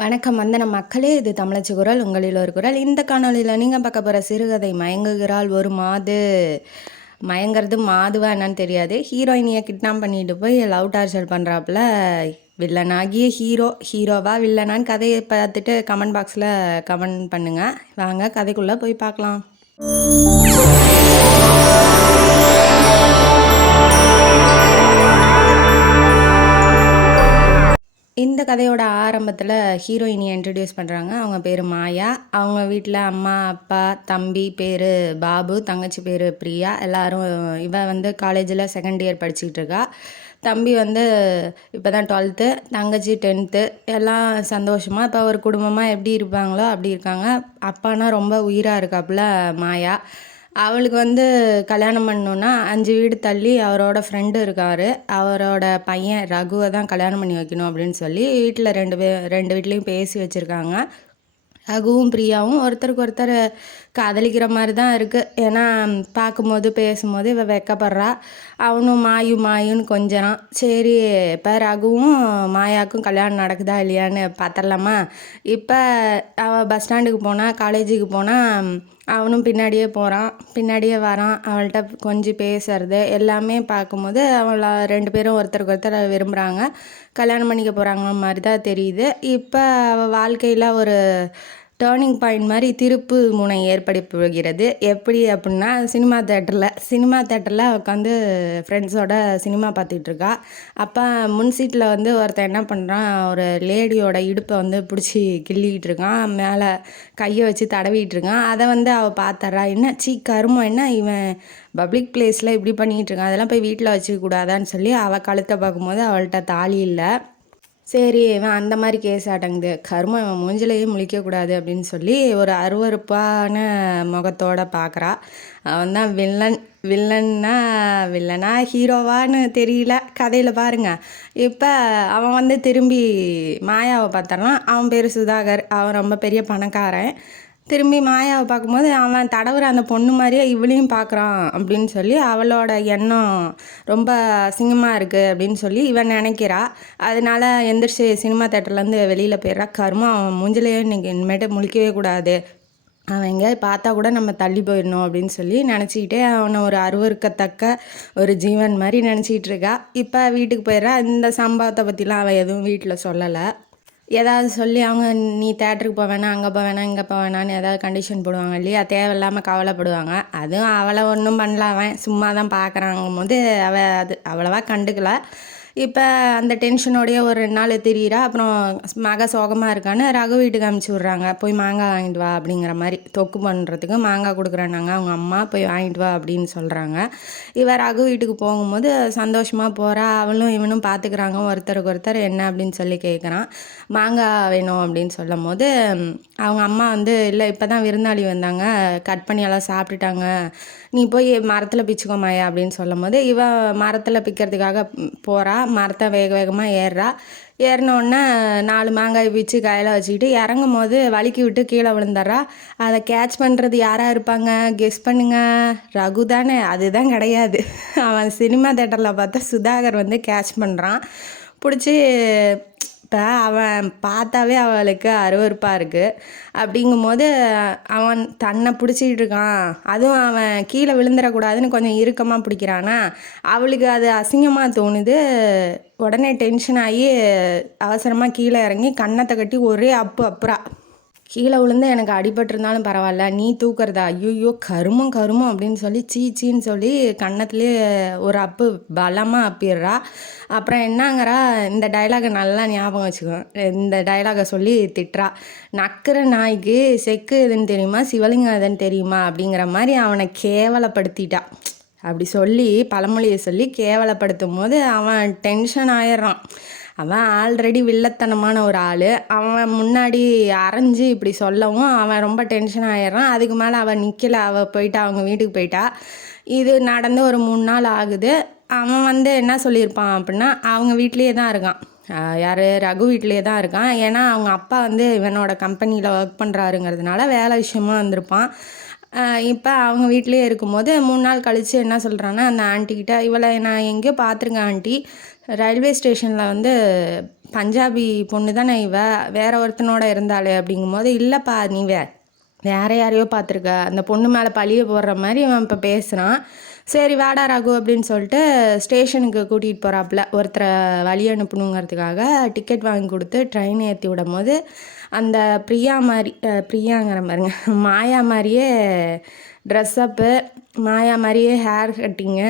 வணக்கம் வந்தன மக்களே, இது தமிழச்சி குரல், உங்களில் ஒரு குரல். இந்த காணொலியில் நீங்கள் பார்க்க போகிற சிறுகதை மயங்குகிறாள் ஒரு மாது. மயங்கிறது மாதுவா என்னன்னு தெரியாது. ஹீரோயினியை கிட்னாப் பண்ணிட்டு போய் லவ் டார்ச்சர் பண்ணுறாப்புல வில்லனாகிய ஹீரோவா வில்லனான்னு கதையை பார்த்துட்டு கமெண்ட் பாக்ஸில் கமெண்ட் பண்ணுங்கள். வாங்க கதைக்குள்ளே போய் பார்க்கலாம். இந்த கதையோட ஆரம்பத்தில் ஹீரோயினியை இன்ட்ரடியூஸ் பண்ணுறாங்க. அவங்க பேர் மாயா. அவங்க வீட்டில் அம்மா, அப்பா, தம்பி பேர் பாபு, தங்கச்சி பேர் பிரியா. எல்லோரும் இவ காலேஜில் செகண்ட் இயர் படிச்சுக்கிட்டு இருக்கா. தம்பி இப்போ தான் 12th, தங்கச்சி 10th. எல்லாம் சந்தோஷமாக இப்போ ஒரு குடும்பமாக எப்படி இருப்பாங்களோ அப்படி இருக்காங்க. அப்பானா ரொம்ப உயிராக இருக்காப்புல மாயா. அவளுக்கு கல்யாணம் பண்ணணுன்னா 5 வீடு தள்ளி அவரோட ஃப்ரெண்டு இருக்கார். அவரோட பையன் ரகுவை தான் கல்யாணம் பண்ணி வைக்கணும் அப்படின்னு சொல்லி வீட்டில் ரெண்டு வீட்லேயும் பேசி வச்சுருக்காங்க. ரகுவும் பிரியாவும் ஒருத்தருக்கு ஒருத்தர் காதலிக்கிற மாதிரி தான் இருக்குது. ஏன்னா பார்க்கும்போது பேசும்போது இவள் வெக்கப்படுறா. அவனும் மாயுன்னு கொஞ்சறான். சரி, இப்போ ரகுவும் மாயாவுக்கும் கல்யாணம் நடக்குதா இல்லையான்னு பார்த்துடலாமா. இப்போ அவள் பஸ் ஸ்டாண்டுக்கு போனால், காலேஜுக்கு போனால் அவனும் பின்னாடியே வரான். அவள்கிட்ட கொஞ்சம் பேசுறது எல்லாமே பார்க்கும்போது அவளை 2 பேரும் ஒருத்தருக்கு ஒருத்தர் விரும்புகிறாங்க. கல்யாணம் பண்ணிக்க போகிறாங்க மாதிரி தான் தெரியுது. இப்போ அவள் வாழ்க்கையில் ஒரு டேர்னிங் பாயிண்ட் மாதிரி திருப்பு முனை ஏற்பட போகிறது. எப்படி அப்படின்னா, சினிமா தேட்டரில் உட்காந்து ஃப்ரெண்ட்ஸோட சினிமா பார்த்துட்ருக்கா. அப்போ முன் சீட்டில் ஒருத்தன் என்ன பண்ணுறான், ஒரு லேடியோட இடுப்பை பிடிச்சி கிள்ளிக்கிட்டு இருக்கான். மேலே கையை வச்சு தடவிட்டு இருக்கான். அதை அவள் பார்த்துட்றா. என்ன கருமம், என்ன இவன் பப்ளிக் பிளேஸில் இப்படி பண்ணிக்கிட்டு இருக்கான், அதெல்லாம் போய் வீட்டில் வச்சுக்கூடாதான்னு சொல்லி அவள் கழுத்தை பார்க்கும்போது அவள்கிட்ட தாலி இல்லை. சரி, இவன் அந்த மாதிரி கேஸ் ஆட்டங்குது, கருமம் இவன் மூஞ்சிலேயே முழிக்கக்கூடாது அப்படின்னு சொல்லி ஒரு அருவருப்பான முகத்தோடு பார்க்குறா. அவன் தான் வில்லனா ஹீரோவான்னு தெரியல கதையில் பாருங்கள். இப்போ அவன் திரும்பி மாயாவை பார்த்துறான். அவன் பேர் சுதாகர். அவன் ரொம்ப பெரிய பணக்காரன். திரும்பி மாயாவை பார்க்கும்போது அவன் தடவுற அந்த பொண்ணு மாதிரியே இவளையும் பார்க்குறான் அப்படின்னு சொல்லி அவளோட எண்ணம் ரொம்ப அசிங்கமாக இருக்குது அப்படின்னு சொல்லி இவன் நினைக்கிறா. அதனால எந்திரிச்சு சினிமா தேட்டர்லேருந்து வெளியில் போயிடுறா. கருமா அவன் மூஞ்சிலேயே இனிமேட்டு முழிக்கவே கூடாது, அவன் எங்கேயாவது பார்த்தா கூட நம்ம தள்ளி போயிடணும் அப்படின்னு சொல்லி நினச்சிக்கிட்டே அவனை ஒரு அருவருக்கத்தக்க ஒரு ஜீவன் மாதிரி நினச்சிக்கிட்டு இருக்கா. இப்போ வீட்டுக்கு போயிடுறா. இந்த சம்பவத்தை பற்றிலாம் அவள் எதுவும் வீட்டில் சொல்லலை. ஏதாவது சொல்லி அவங்க நீ தேட்டருக்கு போக வேணாம், அங்கே போக வேணாம், இங்கே போக வேணான்னு ஏதாவது கண்டிஷன் போடுவாங்க இல்லையா, தேவையில்லாமல் கவலைப்படுவாங்க. அதுவும் அவளை ஒன்றும் பண்ணல, அவன் சும்மா தான் பார்க்குறாங்கும் போது அவள் அது அவ்வளவா கண்டுக்கல. இப்போ அந்த டென்ஷனோடையே ஒரு 2 நாள் தெரியிறா. அப்புறம் மக சோகமாக இருக்கான்னு ரகு வீட்டுக்கு அனுப்பிச்சி விட்றாங்க. போய் மாங்காய் வாங்கிட்டு வா அப்படிங்கிற மாதிரி, தொக்கு பண்ணுறதுக்கு மாங்காய் கொடுக்குறாங்க அவங்க அம்மா, போய் வாங்கிட்டு வா அப்படின்னு சொல்கிறாங்க. இவன் ரகு வீட்டுக்கு போகும்போது சந்தோஷமாக போகிறா. அவளும் இவனும் பார்த்துக்கிறாங்க ஒருத்தருக்கு ஒருத்தர். என்ன அப்படின்னு சொல்லி கேட்குறான். மாங்காய் வேணும் அப்படின்னு சொல்லும் போது அவங்க அம்மா இல்லை இப்போ தான் விருந்தாளி வந்தாங்க, கட் பண்ணி எல்லாம் சாப்பிட்டுட்டாங்க, நீ போய் மரத்தில் பிச்சுக்கோ மாயா அப்படின்னு சொல்லும் போது இவன் மரத்தில் பிக்கிறதுக்காக போகிறா. மரத்தை வேகமாக ஏறினோடனே 4 மாங்காய் பிச்சு கையில் வச்சுக்கிட்டு இறங்கும் போது வலிக்கி விட்டு கீழே விழுந்துடுறா. அதை கேட்ச் பண்ணுறது யாராக இருப்பாங்க, கெஸ் பண்ணுங்க. ரகு தானே? அதுதான் கிடையாது. அவன் சினிமா தேட்டரில் பார்த்தா சுதாகர் கேட்ச் பண்ணுறான். பிடிச்சி இப்போ அவன் பார்த்தாவே அவளுக்கு அருவருப்பாக இருக்குது. அப்படிங்கும்போது அவன் தன்னை பிடிச்சிக்கிட்டு இருக்கான். அதுவும் அவன் கீழே விழுந்துடக்கூடாதுன்னு கொஞ்சம் இறுக்கமாக பிடிக்கிறானா. அவளுக்கு அது அசிங்கமாக தோணுது. உடனே டென்ஷன் ஆகி அவசரமாக கீழே இறங்கி கன்னத்தை கட்டி ஒரே அப்புறா. கீழே விழுந்து எனக்கு அடிபட்டிருந்தாலும் பரவாயில்ல, நீ தூக்குறதா, ஐயோ கருமம் அப்படின்னு சொல்லி சீச்சின்னு சொல்லி கன்னத்துலேயே ஒரு பலமாக அப்பிடுறா. அப்புறம் என்னங்கிறா, இந்த டைலாகை நல்லா ஞாபகம் வச்சுக்கோ. இந்த டைலாகை சொல்லி திட்டுறா. நக்கிற நாய்க்கு செக்கு எதுன்னு தெரியுமா, சிவலிங்கம் எதுன்னு தெரியுமா அப்படிங்கிற மாதிரி அவனை கேவலப்படுத்திட்டா. அப்படி சொல்லி பழமொழியை சொல்லி கேவலப்படுத்தும் போது அவன் டென்ஷன் ஆயிடுறான். அவன் ஆல்ரெடி வில்லத்தனமான ஒரு ஆள். அவன் முன்னாடி அரைஞ்சி இப்படி சொல்லவும் அவன் ரொம்ப டென்ஷன் ஆகிடுறான். அதுக்கு மேலே அவள் நிற்கலை. அவள் போயிட்டா, அவங்க வீட்டுக்கு போயிட்டா. இது நடந்து ஒரு 3 நாள் ஆகுது. அவன் என்ன சொல்லியிருப்பான் அப்படின்னா, அவங்க வீட்லேயே தான் இருக்கான். யார், ரகு வீட்லேயே தான் இருக்கான். ஏன்னா அவங்க அப்பா இவனோட கம்பெனியில் ஒர்க் பண்ணுறாருங்கிறதுனால வேலை விஷயமா வந்திருப்பான். இப்போ அவங்க வீட்டிலே இருக்கும்போது 3 நாள் கழித்து என்ன சொல்கிறான்னா, அந்த ஆண்டிக்கிட்ட, இவளை நான் எங்கேயோ பார்த்துருக்கேன் ஆண்டி, ரயில்வே ஸ்டேஷனில் பஞ்சாபி பொண்ணு தானே வேற ஒருத்தனோட இருந்தாளே அப்படிங்கும்போது, இல்லைப்பா நீ வேற யாரையோ பார்த்துருக்க, அந்த பொண்ணு மேலே பழிய போடுற மாதிரி அவன் இப்போ பேசுகிறான். சரி வாடா ரகு அப்படின்னு சொல்லிட்டு ஸ்டேஷனுக்கு கூட்டிகிட்டு போகிறாப்புல. ஒருத்தரை வழி அனுப்பணுங்கிறதுக்காக டிக்கெட் வாங்கி கொடுத்து ட்ரெயின் ஏற்றி விடும் போது அந்த பிரியாங்கிற மாதிரிங்க, மாயா மாதிரியே ட்ரெஸ்அப்பு, மாயா மாதிரியே ஹேர் கட்டிங்கு,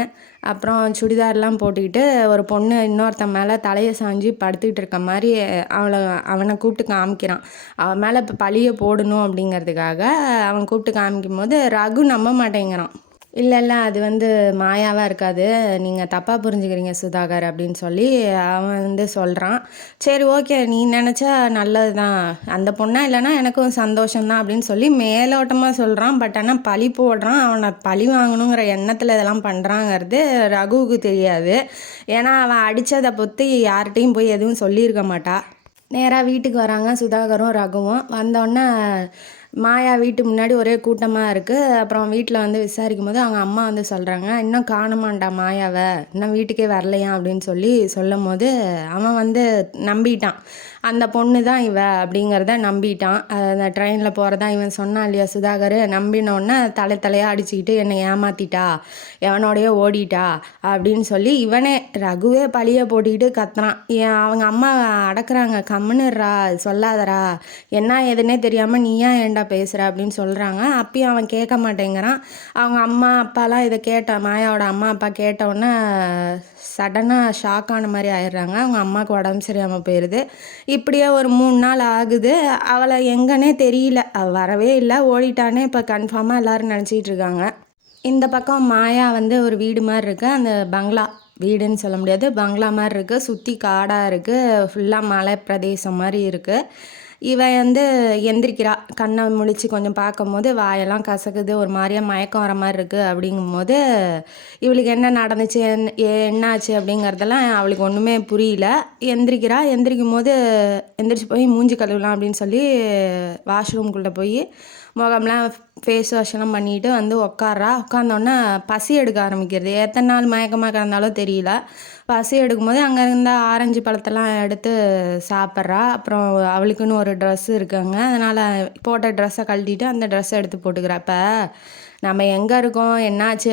அப்புறம் சுடிதார்லாம் போட்டுக்கிட்டு ஒரு பொண்ணு இன்னொருத்தன் மேலே தலையை சாஞ்சு படுத்துக்கிட்டு இருக்க மாதிரி அவனை கூப்பிட்டு காமிக்கிறான். அவன் மேலே இப்போ பழிய போடணும் அப்படிங்கிறதுக்காக அவன் கூப்பிட்டு காமிக்கும் போது ரகு நம்ப மாட்டேங்கிறான். இல்லை அது மாயாவாக இருக்காது, நீங்கள் தப்பாக புரிஞ்சுக்கிறீங்க சுதாகர் அப்படின்னு சொல்லி அவன் சொல்கிறான். சரி ஓகே, நீ நினச்சா நல்லது தான், அந்த பொண்ணா இல்லைன்னா எனக்கும் சந்தோஷம்தான் அப்படின்னு சொல்லி மேலோட்டமாக சொல்கிறான். பட் ஆனால் பழி போடுறான். அவனை பழி வாங்கணுங்கிற எண்ணத்தில் இதெல்லாம் பண்ணுறாங்கிறது ரகுவுக்கு தெரியாது. ஏன்னா அவன் அடித்ததை பற்றி யார்கிட்டையும் போய் எதுவும் சொல்லியிருக்க மாட்டா. நேராக வீட்டுக்கு வராங்க சுதாகரும் ரகுவும். வந்தோடனே மாயா வீட்டு முன்னாடி ஒரே கூட்டமாக இருக்குது. அப்புறம் வீட்டில் விசாரிக்கும் போது அவங்க அம்மா சொல்கிறாங்க, இன்னும் காணுமாண்டா மாயாவை, இன்னும் வீட்டுக்கே வரலையா அப்படின்னு சொல்லும் போது அவன் நம்பிட்டான், அந்த பொண்ணு தான் அப்படிங்கிறத நம்பிட்டான். அந்த ட்ரெயினில் போகிறதா இவன் சொன்னான் இல்லையா சுதாகர், நம்பினோடனே தலையாக அடிச்சுக்கிட்டு என்னை ஏமாற்றிட்டா, எவனோடையோ ஓடிட்டா அப்படின்னு சொல்லி இவனே ரகுவே பழிய போட்டிக்கிட்டு கத்துறான். அவங்க அம்மா அடக்குறாங்க, கம்முன்னுறா சொல்லாதரா, என்ன எதுன்னே தெரியாமல் நீயா ஏன்டா பேசுகிற அப்படின்னு சொல்கிறாங்க. அப்பயும் அவன் கேட்க மாட்டேங்கிறான். அவங்க அம்மா அப்பாலாம் இதை மாயாவோட அம்மா அப்பா கேட்டவுடனே சடனாக ஷாக் ஆன மாதிரி ஆயிடுறாங்க. அவங்க அம்மாவுக்கு உடம்பு சரியாமல் போயிடுது. இப்படியே ஒரு 3 நாள் ஆகுது. அவளை எங்கன்னே தெரியல, அவள் வரவே இல்லை, ஓடிட்டானே இப்போ கன்ஃபார்மாக எல்லோரும் நினச்சிக்கிட்டு இருக்காங்க. இந்த பக்கம் மாயா ஒரு வீடு மாதிரி இருக்குது. அந்த பங்களா, வீடுன்னு சொல்ல முடியாது, பங்களா மாதிரி இருக்குது. சுற்றி காடாக இருக்குது, ஃபுல்லாக மலை பிரதேசம் மாதிரி இருக்குது. இவன் எந்திரிக்கிறா, கண்ணை முழிச்சு கொஞ்சம் பார்க்கும் போது வாயெல்லாம் கசக்குது, ஒரு மாதிரியா மயக்கம் வர மாதிரி இருக்குது. அப்படிங்கும்போது இவளுக்கு என்ன நடந்துச்சு, என்னாச்சு அப்படிங்கிறதெல்லாம் அவளுக்கு ஒன்றுமே புரியல. எந்திரிக்கும் போது எந்திரிச்சு போய் மூஞ்சி கழுவலாம் அப்படின்னு சொல்லி வாஷ்ரூம்குள்ளே போய் முகம்லாம் ஃபேஸ் வாஷெல்லாம் பண்ணிட்டு உட்கார்றா. உட்காந்தோடனே பசி எடுக்க ஆரம்பிக்கிறது. எத்தனை நாள் மயக்கமாக கிடந்தாலும் தெரியல. பசி எடுக்கும்போது அங்கே இருந்த ஆரஞ்சு பழத்தெல்லாம் எடுத்து சாப்பிட்றா. அப்புறம் அவளுக்குன்னு ஒரு ட்ரெஸ்ஸு இருக்காங்க, அதனால் போட்ட ட்ரெஸ்ஸை கழட்டிட்டு அந்த ட்ரெஸ்ஸை எடுத்து போட்டுக்கிறப்ப நம்ம எங்கே இருக்கோம் என்னாச்சு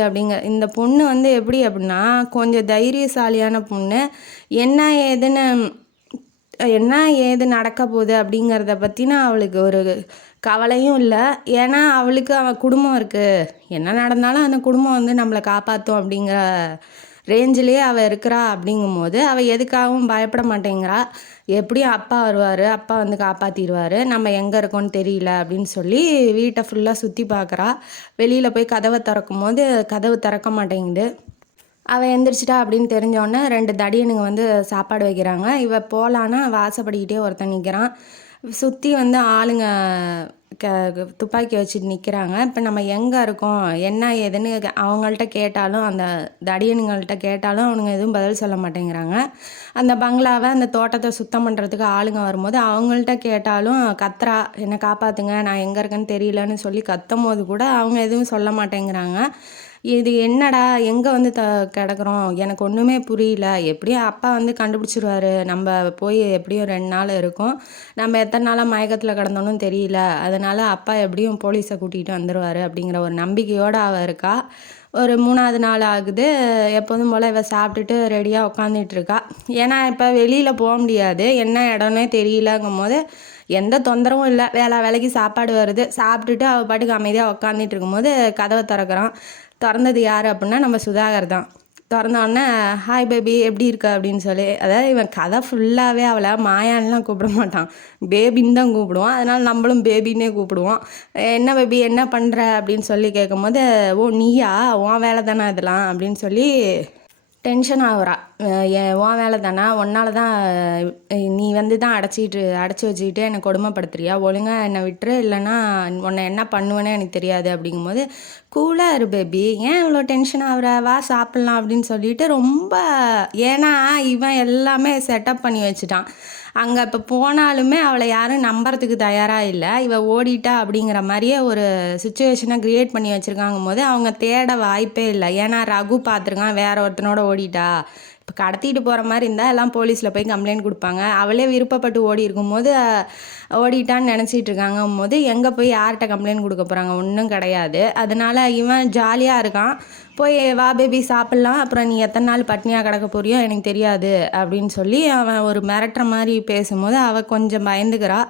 இந்த பொண்ணு எப்படி அப்படின்னா கொஞ்சம் தைரியசாலியான பொண்ணு. என்ன ஏது நடக்க போகுது அப்படிங்கிறத பற்றினா அவளுக்கு ஒரு கவலையும் இல்லை. ஏன்னா அவளுக்கு அவள் குடும்பம் இருக்குது, என்ன நடந்தாலும் அந்த குடும்பம் நம்மளை காப்பாற்றும் அப்படிங்கிற ரேஞ்சிலே அவள் இருக்கிறா. அப்படிங்கும்போது அவள் எதுக்காகவும் பயப்பட மாட்டேங்கிறா. எப்படியும் அப்பா வருவார், அப்பா காப்பாற்றிடுவார், நம்ம எங்கே இருக்கோன்னு தெரியல அப்படின்னு சொல்லி வீட்டை ஃபுல்லாக சுற்றி பார்க்குறா. வெளியில் போய் கதவை திறக்கும் போது கதவு திறக்க மாட்டேங்குது. அவள் எந்திரிச்சிட்டா அப்படின்னு தெரிஞ்சோடனே 2 தடியனுங்க சாப்பாடு வைக்கிறாங்க. போகலான்னா வாசப்படிக்கிட்டே ஒருத்தன் நிற்கிறான். சுற்றி ஆளுங்க துப்பாக்கி வச்சுட்டு நிற்கிறாங்க. இப்போ நம்ம எங்கே இருக்கோம் என்ன ஏதுன்னு அவங்கள்ட்ட கேட்டாலும், அந்த தடியனுங்கள்ட்ட கேட்டாலும் அவனுங்க எதுவும் பதில் சொல்ல மாட்டேங்கிறாங்க. அந்த பங்களாவை அந்த தோட்டத்தை சுத்தம் பண்ணுறதுக்கு ஆளுங்க வரும்போது அவங்கள்ட்ட கேட்டாலும் கத்துறா, என்னை காப்பாற்றுங்க, நான் எங்கே இருக்கேன்னு தெரியலன்னு சொல்லி கத்தும் போது கூட அவங்க எதுவும் சொல்ல மாட்டேங்கிறாங்க. இது என்னடா எங்கே கிடக்குறோம், எனக்கு ஒன்றுமே புரியல. எப்படியும் அப்பா கண்டுபிடிச்சிருவாரு, நம்ம போய் எப்படியும் 2 நாள் இருக்கும், நம்ம எத்தனை நாளாக மயக்கத்தில் கிடந்தோன்னு தெரியல, அதனால் அப்பா எப்படியும் போலீஸை கூட்டிகிட்டு வந்துடுவார் அப்படிங்கிற ஒரு நம்பிக்கையோடு அவள் இருக்கா. ஒரு 3ஆவது நாள் ஆகுது. எப்போதும் போல் இவள் சாப்பிட்டுட்டு ரெடியாக உட்காந்துட்ருக்கா. ஏன்னா இப்போ வெளியில் போக முடியாது, என்ன இடம்னே தெரியலங்கும் போது எந்த தொந்தரவும் இல்லை, வேலைக்கு சாப்பாடு வருது. சாப்பிட்டுட்டு அவள் பாட்டுக்கு அமைதியாக உட்காந்துட்டு இருக்கும்போது கதவை திறக்கிறான். திறந்தது யார் அப்படின்னா நம்ம சுதாகர் தான். திறந்தோடனே ஹாய் பேபி எப்படி இருக்க அப்படின்னு சொல்லி, அதாவது இவன் கதை ஃபுல்லாகவே அவளை மாயான்லாம் கூப்பிட மாட்டான், பேபின்னு தான் கூப்பிடுவான். அதனால் நம்மளும் பேபின்னே கூப்பிடுவோம். என்ன பேபி என்ன பண்ணுற அப்படின்னு சொல்லி கேட்கும்போது, ஓ நீயா, உன் வேலை தானே இதெல்லாம் அப்படின்னு சொல்லி டென்ஷன் ஆகுறா. உன் வேலை தானே, உன்னால் தான் நீ தான் அடைச்சி வச்சுக்கிட்டு என்னை கொடுமைப்படுத்துறியா, ஒழுங்காக என்னை விட்டுரு, இல்லைன்னா உன்னை என்ன பண்ணுவேன்னு எனக்கு தெரியாது அப்படிங்கும்போது, கூலாக இரு பேபி, ஏன் இவ்வளோ டென்ஷன் ஆகுற, வா சாப்பிட்லாம் அப்படின்னு சொல்லிட்டு ரொம்ப, ஏன்னா இவன் எல்லாமே செட்டப் பண்ணி வச்சுட்டான். அங்கே இப்போ போனாலுமே அவளை யாரும் நம்புறதுக்கு தயாராக இல்லை. இவள் ஓடிட்டா அப்படிங்கிற மாதிரியே ஒரு சுச்சுவேஷனை க்ரியேட் பண்ணி வச்சுருக்காங்கும் போது அவங்க தேட வாய்ப்பே இல்லை. ஏன்னா ரகு பார்த்துருக்கான், வேற ஒருத்தனோட ஓடிட்டா, இப்போ கடத்திட்டு போகிற மாதிரி இருந்தால் எல்லாம் போலீஸில் போய் கம்ப்ளைண்ட் கொடுப்பாங்க. அவளே விருப்பப்பட்டு ஓடி இருக்கும்போது ஓடிட்டான்னு நினச்சிட்டு இருக்காங்கும் போது எங்கே போய் யார்கிட்ட கம்ப்ளைண்ட் கொடுக்க போகிறாங்க? ஒன்றும் கிடையாது. அதனால் இவன் ஜாலியாக இருக்கான். போய் வா பேபி சாப்பிட்லாம், அப்புறம் நீ எத்தனை நாள் பட்னியாக கிடக்க போறியோ எனக்கு தெரியாது அப்படின்னு சொல்லி அவன் ஒரு மிரட்டுற மாதிரி பேசும்போது அவள் கொஞ்சம் பயந்துக்கிறா.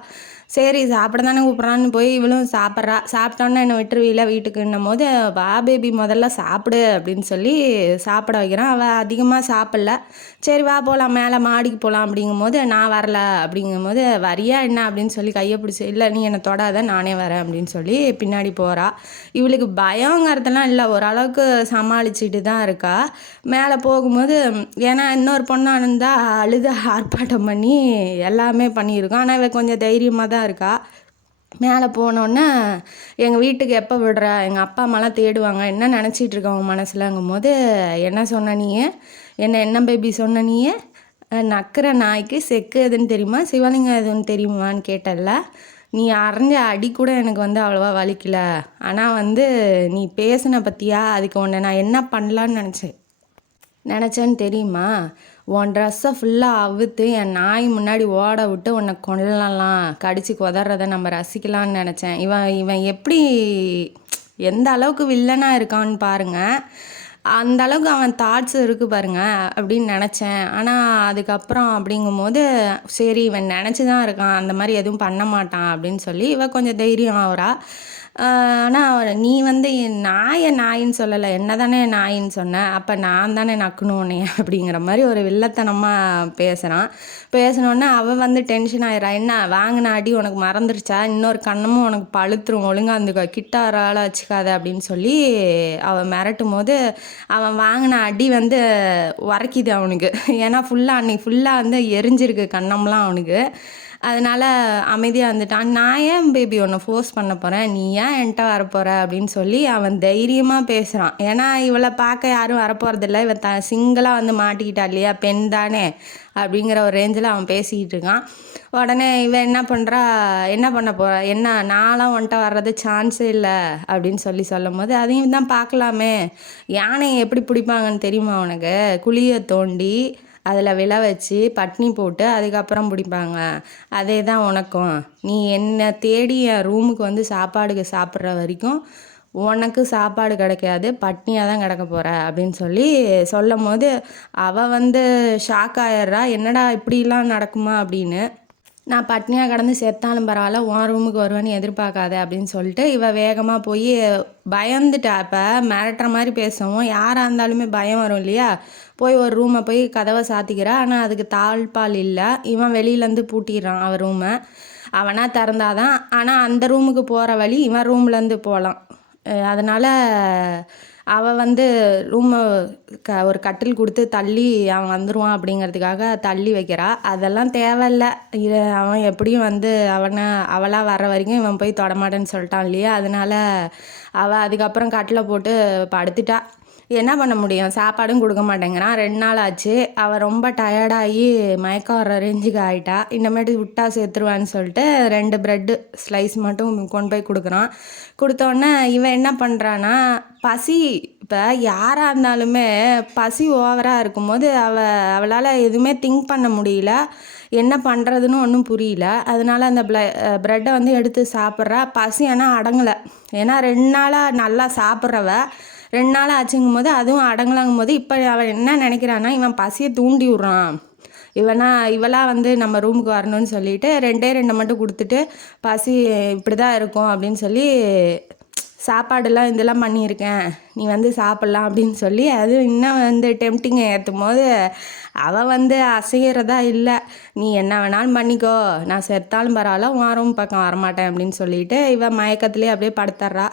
சரி சாப்பிட தானே கூப்பிட்றான்னு போய் இவளும் சாப்பிட்றா. சாப்பிட்டோன்னே என்னை விட்டுருவீல வீட்டுக்குன்னும் போது வா பேபி முதல்ல சாப்பிடு அப்படின்னு சொல்லி சாப்பிட வைக்கிறான். அவள் அதிகமாக சாப்பிட்ல. சரி வா போகலாம், மேலே மாடிக்கு போகலாம் அப்படிங்கும்போது நான் வரல அப்படிங்கும்போது வரியா என்ன அப்படின்னு சொல்லி கையை பிடிச்சி, இல்லை நீ என்னை தொடாத நானே வரேன் அப்படின்னு சொல்லி பின்னாடி போகிறா. இவளுக்கு பயங்கிறதெல்லாம் இல்லை, ஓரளவுக்கு சமாளிச்சுட்டு தான் இருக்கா. மேலே போகும்போது ஏன்னா இன்னொரு பொண்ணாக இருந்தால் அழுது ஆர்ப்பாட்டம் பண்ணி எல்லாமே பண்ணியிருக்கோம். ஆனால் இவ கொஞ்சம் தைரியமாக தான் இருக்கா. மேலே போனோன்னே எங்கள் வீட்டுக்கு எப்போ விடுற, எங்கள் அப்பா அம்மாலாம் தேடுவாங்க, என்ன நினச்சிட்டு இருக்க உன் மனசுலங்கும் போது என்ன சொன்ன நீ, என்ன பேபி சொன்ன நீ, நக்கிற நாய்க்கு செக்கு எதுன்னு தெரியுமா, சிவலிங்கம் எதுன்னு தெரியுமான்னு கேட்டல. நீ அரைஞ்ச அடி கூட எனக்கு அவ்வளோவா வலிக்கல, ஆனால் நீ பேசின பற்றியா, அதுக்கு உன்னை நான் என்ன பண்ணலான்னு நினச்சேன்னு தெரியுமா, உன் ட்ரெஸ்ஸை ஃபுல்லாக அவுத்து என் நாய் முன்னாடி ஓட விட்டு உன்னை கொல்லலாம், கடிச்சு கொதறதை நம்ம ரசிக்கலான்னு நினச்சேன். இவன் எப்படி எந்த அளவுக்கு வில்லனாக இருக்கான்னு பாருங்கள். அந்த அளவுக்கு அவன் தாட்ஸ் இருக்குது பாருங்க அப்படின்னு நினச்சேன். ஆனால் அதுக்கப்புறம் அப்படிங்கும்போது சரி இவன் நினச்சி தான் இருக்கான், அந்த மாதிரி எதுவும் பண்ண மாட்டான் அப்படின்னு சொல்லி இவன் கொஞ்சம் தைரியம் ஆகுறா. ஆனால் நீ நாயின்னு சொல்லலை, என்ன தானே நாயின்னு சொன்னேன், அப்போ நான் தானே நக்கணும் உன்னைய அப்படிங்கிற மாதிரி ஒரு வில்லத்தனமாக பேசுகிறான். பேசினோடனே அவள் டென்ஷன் ஆயிடுறா. என்ன வாங்கின அடி உனக்கு மறந்துருச்சா, இன்னொரு கண்ணமும் உனக்கு பழுத்துரும், ஒழுங்காக அந்த கிட்ட ஒரு ஆளை வச்சுக்காத அப்படின்னு சொல்லி அவன் மிரட்டும் போது அவன் வாங்கின அடி உரைக்குது அவனுக்கு. ஏன்னா அன்னைக்கு ஃபுல்லாக எரிஞ்சிருக்கு கண்ணம்லாம் அவனுக்கு. அதனால் அமைதியாக வந்துட்டான். நான் ஏன் பேபி ஒன்று ஃபோர்ஸ் பண்ண போகிறேன், நீ ஏன் என்கிட்ட வரப்போகிற அப்படின்னு சொல்லி அவன் தைரியமாக பேசுகிறான். ஏன்னா இவளை பார்க்க யாரும் வரப்போகிறதில்ல, இவன் சிங்கிளாக மாட்டிக்கிட்டா இல்லையா, பெண் தானே அப்படிங்கிற ஒரு ரேஞ்சில் அவன் பேசிக்கிட்டு இருக்கான். உடனே இவன் என்ன பண்ணுறா, என்ன பண்ண போகிறா, என்ன நான்லாம் வந்துட்ட வர்றது சான்ஸே இல்லை அப்படின்னு சொல்லும் போது அதையும் தான் பார்க்கலாமே, யானையை எப்படி பிடிப்பாங்கன்னு தெரியுமா உனக்கு, குழியை தோண்டி அதில் விழ வச்சு பட்னி போட்டு அதுக்கப்புறம் பிடிப்பாங்க, அதே தான் உனக்கும். நீ என்னை தேடி என் ரூமுக்கு சாப்பாடுக்கு சாப்பிட்ற வரைக்கும் உனக்கு சாப்பாடு கிடைக்காது, பட்னியாக தான் கிடக்க போகிற அப்படின்னு சொல்லும் போது அவள் ஷாக் ஆயிடுறா. என்னடா இப்படிலாம் நடக்குமா அப்படின்னு. நான் பட்னியாக கிடந்து செத்தாலும் பரவாயில்ல, உன் ரூமுக்கு வருவேன்னு எதிர்பார்க்காத அப்படின்னு சொல்லிட்டு இவள் வேகமாக போய் பயந்துட்டா. இப்போ மிரட்டுற மாதிரி பேசவும் யாராக இருந்தாலுமே பயம் வரும் இல்லையா. போய் ஒரு ரூமை போய் கதவை சாத்திக்கிறா. ஆனால் அதுக்கு தாழ்பால் இல்லை. இவன் வெளியிலேருந்து பூட்டிடுறான் அவன் ரூமை. அவனாக திறந்தாதான். ஆனால் அந்த ரூமுக்கு போகிற வழி இவன் ரூம்லேருந்து போகலாம். அதனால் அவள் ரூமை ஒரு கட்டில் கொடுத்து தள்ளி அவன் வந்துடுவான் அப்படிங்கிறதுக்காக தள்ளி வைக்கிறா. அதெல்லாம் தேவையில்லை, அவன் எப்படியும் அவளாக வர்ற வரைக்கும் இவன் போய் தொடமாட்டேன்னு சொல்லிட்டான் இல்லையா. அதனால் அவள் அதுக்கப்புறம் கட்டில் போட்டு படுத்துட்டா. என்ன பண்ண முடியும், சாப்பாடும் கொடுக்க மாட்டேங்கிறான். 2 நாள் ஆச்சு. அவள் ரொம்ப டயர்டாகி மயக்கம் வர ரேஞ்சுக்கு ஆகிட்டா. இனிமேட்டு விட்டா சேர்த்துருவான்னு சொல்லிட்டு 2 ப்ரெட்டு ஸ்லைஸ் மட்டும் கொண்டு போய் கொடுக்குறான். கொடுத்தோடனே இவன் என்ன பண்ணுறான்னா, பசி இப்போ யாராக இருந்தாலுமே பசி ஓவராக இருக்கும்போது அவளால் எதுவுமே திங்க் பண்ண முடியல, என்ன பண்ணுறதுன்னு ஒன்றும் புரியல. அதனால் அந்த ப்ரெட்டை எடுத்து சாப்பிட்றா. பசி ஆனால் அடங்கலை. ஏன்னா 2 நாளாக நல்லா சாப்பிட்றவ 2 நாள் ஆச்சுங்கும் போது அதுவும் அடங்கலாங்கும் போது இப்போ அவன் என்ன நினைக்கிறான்னா, இவன் பசியை தூண்டி விட்றான், இவளாக நம்ம ரூமுக்கு வரணும்னு சொல்லிட்டு 2 மட்டும் கொடுத்துட்டு பசி இப்படி தான் இருக்கும் அப்படின்னு சொல்லி சாப்பாடெல்லாம் இதெல்லாம் பண்ணியிருக்கேன், நீ சாப்பிட்லாம் அப்படின்னு சொல்லி அது இன்னும் டெம்டிங்கை ஏற்றும் போது அவள் அசைகிறதா இல்லை. நீ என்ன வேணாலும் பண்ணிக்கோ, நான் செத்தாலும் பரவாயில்ல, உன் ரூம் பக்கம் வரமாட்டேன் அப்படின்னு சொல்லிட்டு இவன் மயக்கத்துலேயே அப்படியே படுத்துட்றா.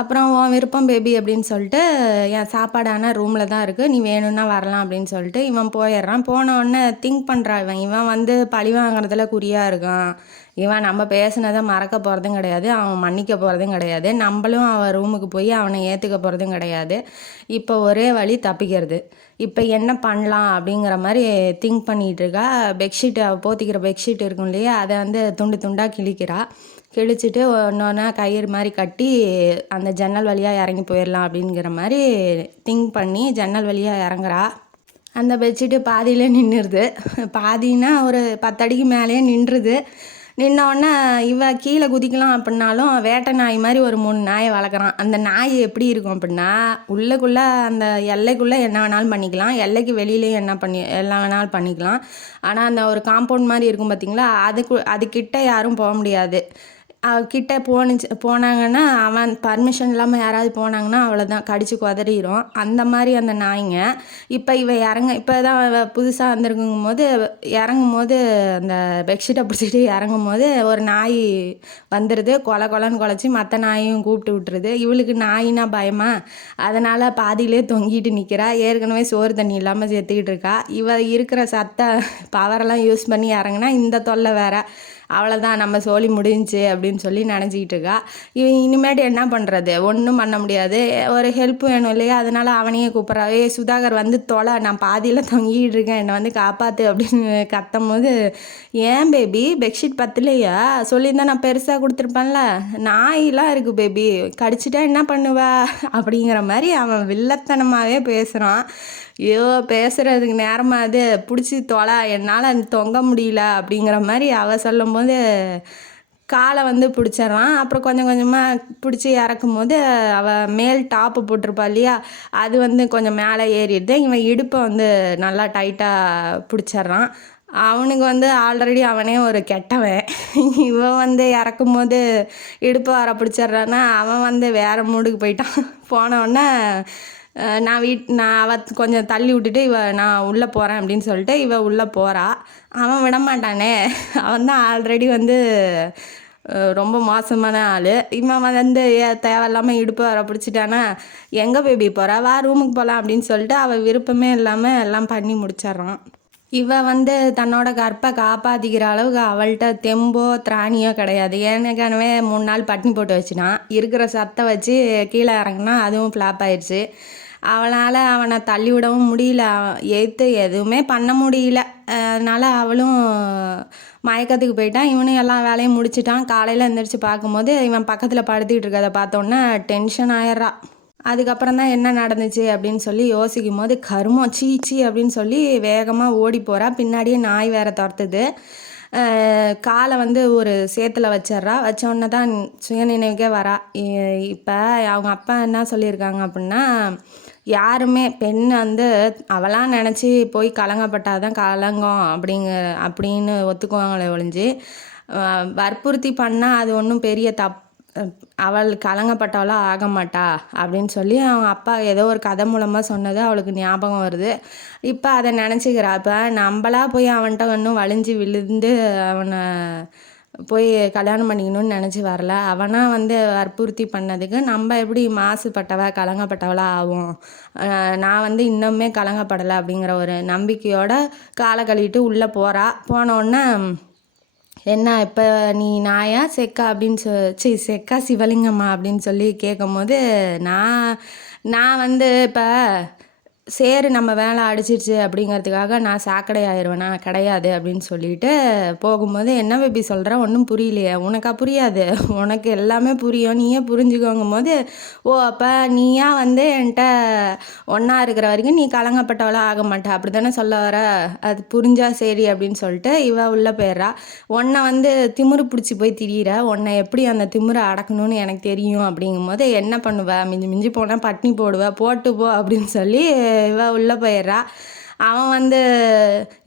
அப்புறம் உன் விருப்பம் பேபி அப்படின்னு சொல்லிட்டு என் சாப்பாடான ரூமில் தான் இருக்குது, நீ வேணும்னா வரலாம் அப்படின்னு சொல்லிட்டு இவன் போயிடுறான். போனோடனே திங்க் பண்ணுறா, இவன் பழி வாங்குறதுல குறியாக இருக்கான். இவன் நம்ம பேசினதை மறக்க போகிறதும் கிடையாது, அவன் மன்னிக்க போகிறதும் கிடையாது, நம்மளும் அவன் ரூமுக்கு போய் அவனை ஏற்றுக்க போகிறதும் கிடையாது. இப்போ ஒரே வழி தப்பிக்கிறது. இப்போ என்ன பண்ணலாம் அப்படிங்கிற மாதிரி திங்க் பண்ணிகிட்டு இருக்கா. பெட்ஷீட்டு அவள் போத்திக்கிற பெட்ஷீட் இருக்கும் இல்லையா, அதை துண்டு துண்டாக கிழிக்கிறா. கிழிச்சிட்டு ஒன்றா கயிறு மாதிரி கட்டி அந்த ஜன்னல் வழியாக இறங்கி போயிடலாம் அப்படிங்கிற மாதிரி திங்க் பண்ணி ஜன்னல் வழியாக இறங்குறா. அந்த பெட்ஷீட்டு பாதியிலே நின்றுடுது. பாதின்னா ஒரு 10 அடிக்கு மேலேயே நின்றுது. நின்னோடனே இவ கீழே குதிக்கலாம் அப்படின்னாலும் வேட்டை நாய் மாதிரி ஒரு 3 நாயை வளர்க்குறான். அந்த நாய் எப்படி இருக்கும் அப்படின்னா, உள்ளுக்குள்ளே அந்த எல்லைக்குள்ளே என்ன வேணாலும் பண்ணிக்கலாம், எல்லைக்கு வெளியிலேயும் என்ன வேணாலும் பண்ணிக்கலாம். ஆனால் அந்த ஒரு காம்பவுண்ட் மாதிரி இருக்கும் பார்த்தீங்களா, அதுக்கிட்ட யாரும் போக முடியாது. கிட்ட போனாங்கன்னா அவன் பர்மிஷன் இல்லாமல் யாராவது போனாங்கன்னா அவ்வளோதான், கடிச்சு குதறிடும். அந்த மாதிரி அந்த நாய்ங்க. இப்போ இப்போ தான் புதுசாக வந்திருக்குங்கும் போது இறங்கும் போது அந்த பெட்ஷீட்டை பிடிச்சிட்டு இறங்கும் போது ஒரு நாய் வந்துடுது. கொலைன்னு குலைச்சி மற்ற நாயும் கூப்பிட்டு விட்டுருது. இவளுக்கு நாயினா பயமா, அதனால் பாதியிலே தொங்கிட்டு நிற்கிறா. ஏற்கனவே சோறு தண்ணி இல்லாமல் சேர்த்துக்கிட்டு இருக்கா. இருக்கிற பவரெல்லாம் யூஸ் பண்ணி இறங்குனா இந்த தொல்லை வேற. அவ்வளோதான், நம்ம சோலி முடிஞ்சு அப்படின்னு சொல்லி நினச்சிக்கிட்டு இருக்கா. இனிமேட்டு என்ன பண்ணுறது, ஒன்றும் பண்ண முடியாது. ஒரு ஹெல்ப் வேணும் இல்லையா, அதனால் அவனையே கூப்பிட்றா. சுதாகர் வந்து தொலை, நான் பாதியில் தொங்கிக்கிட்டு இருக்கேன், என்னை வந்து காப்பாற்று அப்படின்னு கத்தும் போது, ஏன் பேபி பெட்ஷீட் பத்தலையா, சொல்லியிருந்தா நான் பெருசாக கொடுத்துருப்பேன்ல, நாயெலாம் இருக்குது பேபி, கடிச்சிட்டா என்ன பண்ணுவா அப்படிங்கிற மாதிரி அவன் வில்லத்தனமாகவே பேசுகிறான். ஐயோ, பேசுகிறதுக்கு நேரமாக அது பிடிச்சி தொலை, என்னால் தொங்க முடியல அப்படிங்கிற மாதிரி அவள் சொல்லும்போது காலை வந்து பிடிச்சிட்றான். அப்புறம் கொஞ்சம் கொஞ்சமாக பிடிச்சி இறக்கும் போது அவள் மேல் டாப்பு போட்டிருப்பா இல்லையா, அது வந்து கொஞ்சம் மேலே ஏறிடுது. இவன் இடுப்பை வந்து நல்லா டைட்டாக பிடிச்சிட்றான். அவனுக்கு வந்து ஆல்ரெடி அவனே ஒரு கெட்டவன். இவன் வந்து இறக்கும் போது இடுப்பை வர பிடிச்சிட்றான்னா அவன் வந்து வேறு மூடுக்கு போயிட்டான். போனவுடனே நான் அவள் கொஞ்சம் தள்ளி விட்டுட்டு நான் உள்ளே போகிறேன் அப்படின்னு சொல்லிட்டு உள்ளே போகிறா. அவன் விடமாட்டானே, அவன் தான் ஆல்ரெடி வந்து ரொம்ப மோசமான ஆள். இவன் வந்து தேவையில்லாமல் இடுப்பு வர பிடிச்சிட்டானா, எங்கே பேபி போகிறா, வா ரூமுக்கு போகலாம் அப்படின்னு சொல்லிட்டு அவள் விருப்பமே இல்லாமல் எல்லாம் பண்ணி முடிச்சிட்றான். வந்து தன்னோட கற்பை காப்பாற்றிக்கிற அளவுக்கு அவள்கிட்ட தெம்போ திராணியோ கிடையாது. ஏற்கனவே 3 நாள் பட்டினி போட்டு வச்சுனான். இருக்கிற சத்தை வச்சு கீழே இறங்குனா அதுவும் ஃப்ளாப் ஆயிடுச்சு. அவளால் அவனை தள்ளி விடவும் முடியல, எதுவுமே பண்ண முடியல. அதனால் அவளும் மயக்கத்துக்கு போயிட்டான். இவனும் எல்லா வேலையும் முடிச்சிட்டான். காலையில் எழுந்திரிச்சு பார்க்கும்போது இவன் பக்கத்தில் படுத்துக்கிட்டு இருக்கதை பார்த்தோன்னே டென்ஷன் ஆயிடுறா. அதுக்கப்புறம் தான் என்ன நடந்துச்சு அப்படின்னு சொல்லி யோசிக்கும் போது கருமம் சீச்சி அப்படின்னு சொல்லி வேகமாக ஓடி போகிறா. பின்னாடியே நாய் வேற துரத்துது. காலை வந்து ஒரு சேத்துல வச்சிட்றா. வச்சோடனே தான் சுயநினைவுக்கே வரா. இப்போ அவங்க அப்பா என்ன சொல்லியிருக்காங்க அப்படின்னா, யாருமே பெண் வந்து அவளாம் நினச்சி போய் கலங்கப்பட்டாதான் கலங்கம் அப்படின்னு ஒத்துக்குவாங்களே ஒழிஞ்சு, வற்புறுத்தி பண்ணால் அது ஒன்றும் பெரிய அவள் கலங்கப்பட்டவளாக ஆக மாட்டா அப்படின்னு சொல்லி அவங்க அப்பா ஏதோ ஒரு கதை மூலமாக சொன்னது அவளுக்கு ஞாபகம் வருது. இப்போ அதை நினச்சிக்கிறா. இப்போ நம்மளா போய் அவன்கிட்ட இன்னும் வலிஞ்சு விழுந்து அவனை போய் கல்யாணம் பண்ணிக்கணும்னு நினச்சி வரல. அவனாக வந்து வற்புறுத்தி பண்ணதுக்கு நம்ம எப்படி கலங்கப்பட்டவளாக ஆகும். நான் வந்து இன்னுமே கலங்கப்படலை அப்படிங்கிற ஒரு நம்பிக்கையோட காலை கழுவிட்டு உள்ளே போகிறா. போனோடனே என்ன இப்போ நீ நாயா செக்கா அப்படின்னு செக்கா சிவலிங்கம்மா அப்படின்னு சொல்லி கேட்கும் போது, நான் வந்து இப்போ சேரு நம்ம வேலை அடிச்சிருச்சு அப்படிங்கிறதுக்காக நான் சாக்கடை ஆயிடுவேனா, கிடையாது அப்படின்னு சொல்லிட்டு போகும்போது, என்ன பேபி சொல்கிற, ஒன்றும் புரியலையே, உனக்கா புரியாது, உனக்கு எல்லாமே புரியும், நீயே புரிஞ்சுக்கோங்கும் போது, ஓ அப்போ நீயா வந்து என்கிட்ட ஒன்றா இருக்கிற வரைக்கும் நீ கலங்கப்பட்டவளாக ஆக மாட்டா, அப்படி தானே சொல்ல வர, அது புரிஞ்சா சரி அப்படின்னு சொல்லிட்டு உள்ளே போயிடுறா. உன்னை வந்து திமிரு பிடிச்சி போய் திரியிற, உன்னை எப்படி அந்த திமிரை அடக்கணும்னு எனக்கு தெரியும் அப்படிங்கும் போது, என்ன பண்ணுவேன், மிஞ்சி போனால் பட்னி போடுவேன், போட்டு போ அப்படின்னு சொல்லி உள்ளே போயிடுறா. அவன் வந்து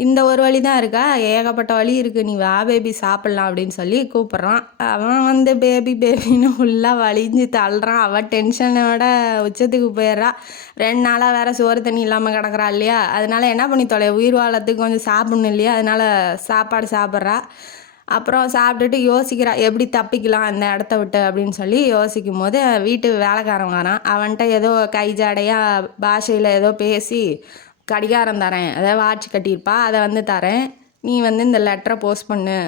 இந்த ஒரு வழி தான் இருக்கா, ஏகப்பட்ட வழி இருக்குது, நீ வா பேபி சாப்பிட்லாம் அப்படின்னு சொல்லி கூப்பிட்றான். அவன் வந்து பேபின்னு ஃபுல்லாக வலிஞ்சு தள்ளுறான். அவள் டென்ஷனோட உச்சத்துக்கு போயிடுறா. 2 நாளாக வேறு சோறு தண்ணி இல்லாமல் கிடக்குறா இல்லையா, அதனால என்ன பண்ணி உயிர் வாழத்துக்கு கொஞ்சம் சாப்பிடணும் இல்லையா, அதனால் சாப்பாடு சாப்பிட்றா. அப்புறம் சாப்பிட்டுட்டு யோசிக்கிறா எப்படி தப்பிக்கலாம் அந்த இடத்த விட்டு அப்படின்னு சொல்லி யோசிக்கும் போது வீட்டு வேலைக்காரன் வரான். அவன்கிட்ட ஏதோ கை ஜாடையாக பாஷையில் ஏதோ பேசி, கடிகாரம் தரேன், அதாவது வாட்ச் கட்டியிருப்பா, அதை வந்து தரேன், நீ வந்து இந்த லெட்டரை போஸ்ட் பண்ணு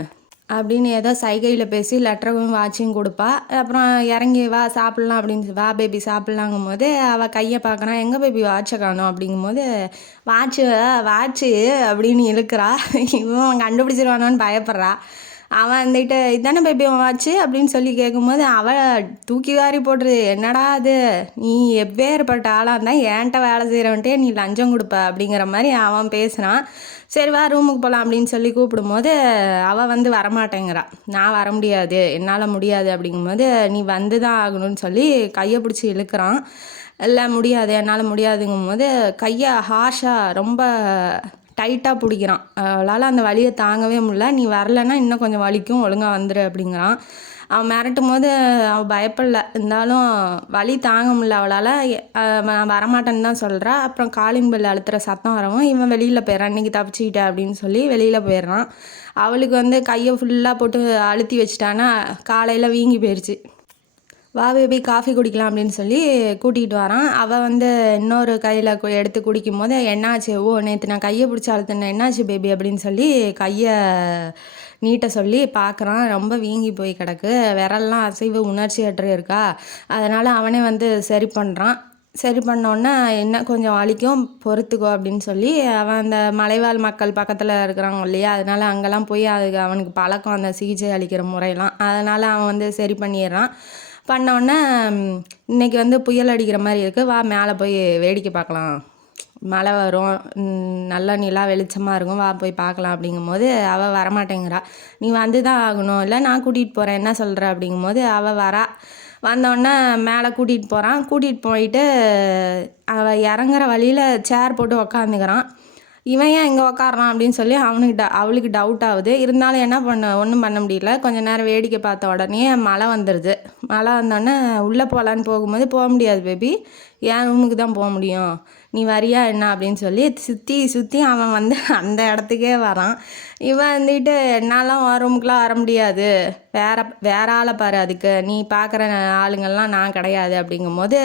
அப்படின்னு ஏதோ சைகையில் பேசி லெட்டரும் வாட்சியும் கொடுப்பா. அப்புறம் இறங்கி வா சாப்பிட்லாம் அப்படின்னு, வா பேபி சாப்பிட்லாங்கும் போது அவள் கையை பார்க்குறான். எங்கே பேபி வாட்சை காணும் அப்படிங்கும் போது, வாட்சு அப்படின்னு இழுக்கிறா. இவன் கண்டுபிடிச்சிருவானோன்னு பயப்படுறா. அவன் வந்துட்டு இதானே பேபி ஆச்சு அப்படின்னு சொல்லி கேட்கும்போது அவள் தூக்கி வாரி போட்டுருது, என்னடா அது நீ எப்பேற்பட்ட ஆளாக இருந்தால் என்கிட்ட வேலை செய்கிறவன்ட்டே நீ லஞ்சம் கொடுப்ப அப்படிங்கிற மாதிரி அவன் பேசுகிறான். சரி வா ரூமுக்கு போகலாம் அப்படின்னு சொல்லி கூப்பிடும்போது அவள் வந்து வரமாட்டேங்கிறா. நான் வர முடியாது, என்னால் முடியாது அப்படிங்கும்போது நீ வந்து தான் ஆகணும்னு சொல்லி கையை பிடிச்சி இழுக்கிறான். இல்லை முடியாது, என்னால் முடியாதுங்கும் போது கையை ஹார்ஷாக ரொம்ப டைட்டாக பிடிக்கிறான். அவளால் அந்த வலியை தாங்கவே முடியல. நீ வரலைன்னா இன்னும் கொஞ்சம் வலிக்கும், ஒழுங்காக வந்துரு அப்படிங்கிறான். அவன் மிரட்டும் போது அவள் பயப்படல, இருந்தாலும் வலி தாங்க முடியல அவளால். நான் வரமாட்டேன்னு தான் சொல்கிறா. அப்புறம் காலிங் பெல் அழுத்துற சத்தம் வரவும் இவன் வெளியில் போயிடறான். இன்றைக்கி தப்பிச்சுக்கிட்ட அப்படின்னு சொல்லி வெளியில் போயிடுறான். அவளுக்கு வந்து கையை ஃபுல்லாக போட்டு அழுத்தி வச்சிட்டானா காலையில் வீங்கி போயிடுச்சு. வா பேபி காஃபி குடிக்கலாம் அப்படின்னு சொல்லி கூட்டிகிட்டு வரான். அவள் வந்து இன்னொரு கையில் எடுத்து குடிக்கும் போது என்னாச்சு, ஓ நேற்று நான் கையை பிடிச்சி அழுத்தினேன், என்னாச்சு பேபி அப்படின்னு சொல்லி கையை நீட்ட சொல்லி பார்க்குறான். ரொம்ப வீங்கி போய் கிடக்கு, விரல்லாம் அசைவு உணர்ச்சியற்று இருக்கா. அதனால் அவனே வந்து சரி பண்ணுறான். சரி பண்ணோன்னே என்ன கொஞ்சம் வலிக்கும் பொறுத்துக்கோ அப்படின்னு சொல்லி அவன் அந்த மலைவாழ் மக்கள் பக்கத்தில் இருக்கிறாங்க இல்லையா, அதனால் அங்கெல்லாம் போய் அதுக்கு அவனுக்கு பழக்கம் அந்த சிகிச்சை அளிக்கிற முறையெல்லாம். அதனால் அவன் வந்து சரி பண்ணிடுறான். பண்ணோன்னே இன்றைக்கி வந்து புயல் அடிக்கிற மாதிரி இருக்குது, வா மேலே போய் வேடிக்கை பார்க்கலாம், மழை வரும், நல்லா நிலா வெளிச்சமாக இருக்கும், வா போய் பார்க்கலாம் அப்படிங்கும்போது அவள் வரமாட்டேங்கிறா. நீ வந்து தான் ஆகணும், இல்லை நான் கூட்டிகிட்டு போகிறேன், என்ன சொல்கிற அப்படிங்கும்போது அவள் வரா. வந்தோடனே மேலே கூட்டிகிட்டு போகிறான். கூட்டிகிட்டு போயிட்டு அவள் இறங்குற வழியில் சேர் போட்டு உக்காந்துக்கிறான். இவன் ஏன் இங்கே உக்காடுறான் அப்படின்னு சொல்லி அவளுக்கு டவுட் ஆகுது. இருந்தாலும் என்ன ஒன்றும் பண்ண முடியல. கொஞ்சம் நேரம் வேடிக்கை பார்த்த உடனே மழை வந்துடுது. மழை வந்தோடனே உள்ளே போகலான்னு போகும்போது போக முடியாது பேபி, என் ரூமுக்கு தான் போக முடியும், நீ வரியா என்ன அப்படின்னு சொல்லி சுற்றி அவன் வந்து அந்த இடத்துக்கே வரான். இவன் வந்துட்டு என்னாலாம் ரூமுக்குலாம் வர முடியாது, வேற ஆளை பாரு, அதுக்கு நீ பார்க்குற ஆளுங்கள்லாம் நான் கிடையாது அப்படிங்கும்போது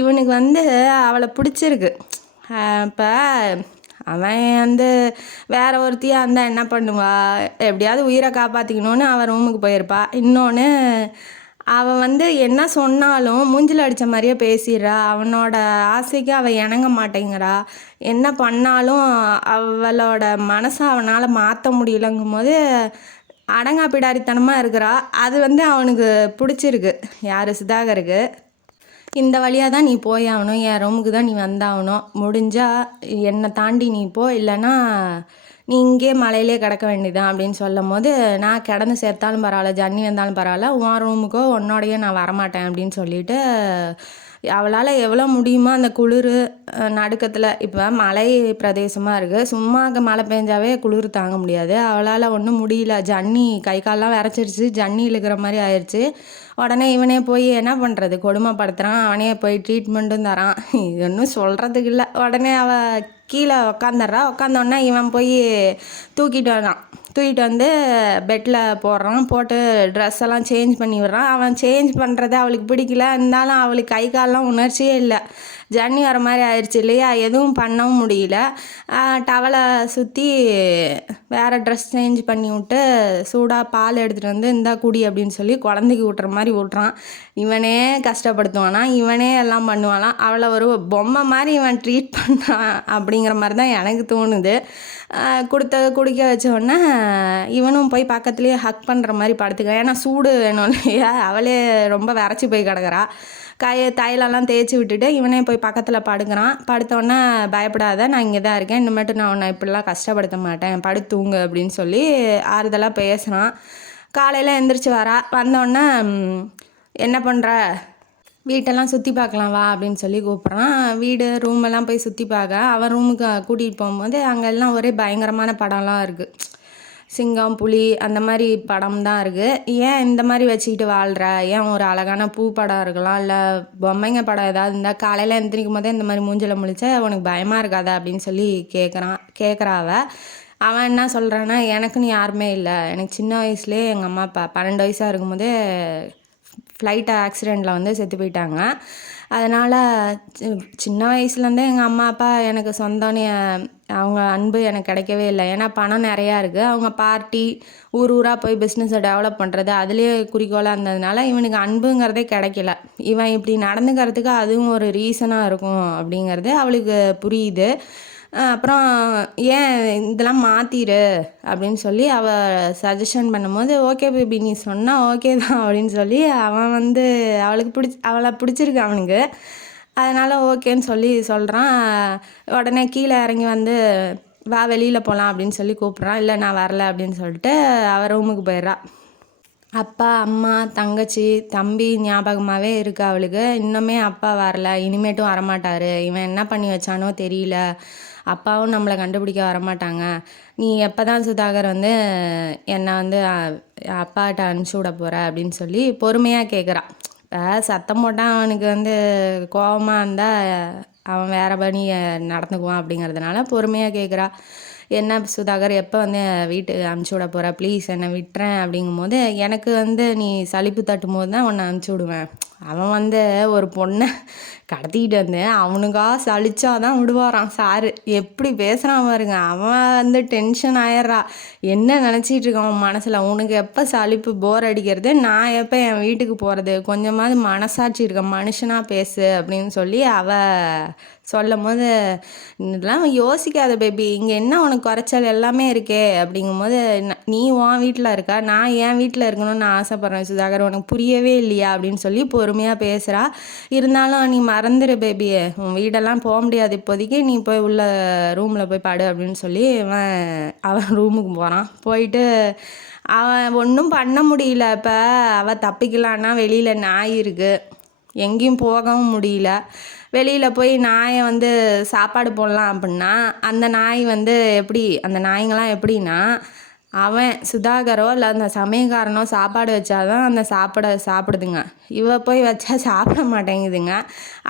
இவனுக்கு வந்து அவளை பிடிச்சிருக்கு. இப்போ அவன் வந்து வேற ஒருத்தியாக இருந்தால் என்ன பண்ணுவா, எப்படியாவது உயிரை காப்பாற்றிக்கணுன்னு அவன் ரூமுக்கு போயிருப்பா. இன்னொன்று அவன் வந்து என்ன சொன்னாலும் மூஞ்சில் அடித்த மாதிரியே பேசிடுறா. அவனோட ஆசைக்கு அவள் இணங்க மாட்டேங்கிறா. என்ன பண்ணாலும் அவளோட மனசை அவனால் மாற்ற முடியலங்கும் போது அடங்கா பிடாரித்தனமாக இருக்கிறா. அது வந்து அவனுக்கு பிடிச்சிருக்கு. யார், சுதாகருக்கு. இந்த வழியாக தான் நீ போய் ஆகணும், என் ரூமுக்கு தான் நீ வந்தாகணும், முடிஞ்சால் என்னை தாண்டி நீ போ, இல்லைன்னா நீ இங்கே மலையிலே கிடக்க வேண்டியதான் அப்படின்னு சொல்லும் போது நான் கிடந்து சேர்த்தாலும் பரவாயில்ல, ஜன்னி வந்தாலும் பரவாயில்ல, உன் ரூமுக்கோ உன்னோடையே நான் வரமாட்டேன் அப்படின்னு சொல்லிட்டு அவளால் எவ்வளோ முடியுமோ அந்த குளிர் நடுக்கத்தில், இப்போ மலை பிரதேசமாக இருக்குது, சும்மா மழை பெஞ்சாவே குளிர் தாங்க முடியாது. அவளால் ஒன்றும் முடியல, ஜன்னி கை காலெலாம் விரைச்சிருச்சு, ஜன்னி இழுக்கிற மாதிரி ஆயிடுச்சு. உடனே இவனே போய் என்ன பண்ணுறது, கொடுமைப்படுத்துகிறான். அவனே போய் ட்ரீட்மெண்ட்டும் தரான். இது ஒன்றும் சொல்கிறதுக்கு இல்லை. உடனே அவள் கீழே உக்காந்துடுறா. உட்காந்தோடனே இவன் போய் தூக்கிட்டு வந்து பெட்டில் போடுறான். போட்டு ட்ரெஸ் எல்லாம் சேஞ்ச் பண்ணி விடுறான். அவன் சேஞ்ச் பண்ணுறது அவளுக்கு பிடிக்கல. இருந்தாலும் அவளுக்கு கை காலெலாம் உணர்ச்சியே இல்லை, ஜன்னி வர மாதிரி ஆயிடுச்சு இல்லையா, எதுவும் பண்ணவும் முடியல. டவலை சுற்றி வேறு ட்ரெஸ் சேஞ்ச் பண்ணி விட்டு சூடாக பால் எடுத்துகிட்டு வந்து இந்தா குடி அப்படின்னு சொல்லி குழந்தைக்கு விட்டுற மாதிரி விட்றான். இவனே கஷ்டப்படுத்துவானா, இவனே எல்லாம் பண்ணுவானா, அவளை ஒரு பொம்மை மாதிரி இவன் ட்ரீட் பண்ணான் அப்படிங்கிற மாதிரி தான் எனக்கு தோணுது. குடிக்க வச்சோடனே இவனும் போய் பக்கத்துலேயே ஹக் பண்ணுற மாதிரி படுத்துக்க, ஏன்னா சூடு வேணும் இல்லையா, அவளே ரொம்ப விரைச்சி போய் கிடக்குறா. தைலெல்லாம் தேய்ச்சி விட்டுட்டு இவனே போய் பக்கத்தில் படுக்கிறான். படுத்தோடனே பயப்படாத, நான் இங்கே தான் இருக்கேன், இனிமேட்டு நான் உன்னை இப்படிலாம் கஷ்டப்படுத்த மாட்டேன், படுத்தூங்கு அப்படின்னு சொல்லி ஆறுதலாக பேசுகிறான். காலையில் எந்திரிச்சு வந்தோடனே என்ன பண்ணுற, வீட்டெல்லாம் சுற்றி பார்க்கலாம் வா அப்படின்னு சொல்லி கூப்பிட்றான். வீடு ரூமெல்லாம் போய் சுற்றி பார்க்க அவன் ரூமுக்கு கூட்டிகிட்டு போகும்போது அங்கெல்லாம் ஒரே பயங்கரமான படம்லாம் இருக்குது. சிங்கம், புலி அந்த மாதிரி படம் தான் இருக்குது. ஏன் இந்த மாதிரி வச்சுக்கிட்டு வாழ்கிற, ஏன் ஒரு அழகான பூ படம் இருக்கலாம், இல்லை பொம்மைங்க படம் ஏதாவது இருந்தால் காலையில் எந்திரிக்கும் போதே இந்த மாதிரி மூஞ்சில் முழிச்சா உனக்கு பயமாக இருக்காதா அப்படின்னு சொல்லி கேட்குறாவ. அவன் என்ன சொல்கிறான்னா, எனக்குன்னு யாருமே இல்லை, எனக்கு சின்ன வயசுலேயே எங்கள் அம்மா அப்பா 12 வயசாக இருக்கும்போதே ஃப்ளைட் ஆக்சிடெண்ட்டில் வந்து செத்து போயிட்டாங்க. அதனால் சின்ன வயசுலேருந்தே எங்கள் அம்மா அப்பா எனக்கு சொந்தம்னு அவங்க அன்பு எனக்கு கிடைக்கவே இல்லை. ஏன்னா பணம் நிறையா இருக்குது, அவங்க பார்ட்டி ஊராக போய் பிஸ்னஸை டெவலப் பண்ணுறது அதுலேயே குறிக்கோளாக இருந்ததுனால இவனுக்கு அன்புங்கிறதே கிடைக்கல. இவன் இப்படி நடந்துக்கிறதுக்கு அதுவும் ஒரு ரீசனாக இருக்கும் அப்படிங்கிறது அவளுக்கு புரியுது. அப்புறம் ஏன் இதெல்லாம் மாற்றிடு அப்படின்னு சொல்லி அவள் சஜஷன் பண்ணும்போது ஓகே பேபி நீ சொன்னால் ஓகே தான் அப்படின்னு சொல்லி அவன் வந்து அவளை பிடிச்சிருக்கு அவனுக்கு. அதனால் ஓகேன்னு சொல்லி சொல்கிறான். உடனே கீழே இறங்கி வந்து வா வெளியில் போகலாம் அப்படின்னு சொல்லி கூப்பிட்றான். இல்லை நான் வரல அப்படின்னு சொல்லிட்டு அவள் ரூமுக்கு போயிடுறா. அப்பா அம்மா தங்கச்சி தம்பி ஞாபகமாகவே இருக்கு அவளுக்கு. இன்னுமே அப்பா வரல, இனிமேட்டும் வரமாட்டார், இவன் என்ன பண்ணி வச்சானோ தெரியல, அப்பாவும் நம்மளை கண்டுபிடிக்க வரமாட்டாங்க, நீ எப்போ தான் சுதாகர் வந்து என்னை வந்து அப்பாட்ட அனுப்பிச்சி விட போகிற அப்படின்னு சொல்லி பொறுமையாக கேட்குறான். இப்போ சத்தம் போட்டால் அவனுக்கு வந்து கோபமாக இருந்தால் அவன் வேறு பணி நடந்துக்குவான் அப்படிங்கிறதுனால பொறுமையாக கேட்குறா. என்ன சுதாகர் எப்போ வந்து வீட்டுக்கு அனுப்பிச்சி விட போகிற, ப்ளீஸ் என்னை விட்டுறேன் அப்படிங்கும்போது எனக்கு வந்து நீ சலிப்பு தட்டும் போது தான் உன்னை அனுப்பிச்சி விடுவேன். அவன் வந்து ஒரு பொண்ணை கடத்திக்கிட்டு வந்து அவனுக்கா சலிச்சாதான் விடுவாரான் சாரு. எப்படி பேசுகிறான் பாருங்க. அவன் வந்து டென்ஷன் ஆயிடுறா. என்ன நினச்சிட்டு இருக்கான் அவன் மனசில், உனக்கு எப்போ சலிப்பு போர் அடிக்கிறது, நான் எப்போ என் வீட்டுக்கு போகிறது, கொஞ்சமாவது மனசாட்சி இருக்க மனுஷனாக பேசு அப்படின்னு சொல்லி சொல்லும் போது, இதெல்லாம் யோசிக்காத பேபி, இங்கே என்ன உனக்கு குறைச்சல் எல்லாமே இருக்கே அப்படிங்கும்போது, நீ உன் வீட்டில் இருக்கா, நான் என் வீட்டில் இருக்கணும்னு நான் ஆசைப்பட்றேன் சுதாகர், உனக்கு புரியவே இல்லையா அப்படின்னு சொல்லி பொறுமையாக பேசுகிறா. இருந்தாலும் நீ மறந்துடு பேபியே, உன் வீடெல்லாம் போக முடியாது இப்போதைக்கு, நீ போய் உள்ள ரூமில் போய் பாடு அப்படின்னு சொல்லி அவன் ரூமுக்கு போகிறான். போயிட்டு அவன் ஒன்றும் பண்ண முடியல. இப்போ அவள் தப்பிக்கலான்னா வெளியில் நாய் இருக்குது, எங்கேயும் போகவும் முடியல. வெளியில் போய் நாயை வந்து சாப்பாடு போடலாம் அப்படின்னா அந்த நாய் வந்து அந்த நாய்ங்களாம் எப்படின்னா, அவன் சுதாகரோ இல்லை அந்த சமயக்காரனோ சாப்பாடு வச்சாதான் அந்த சாப்பிடுதுங்க. இவ போய் வச்சா சாப்பிட மாட்டேங்குதுங்க.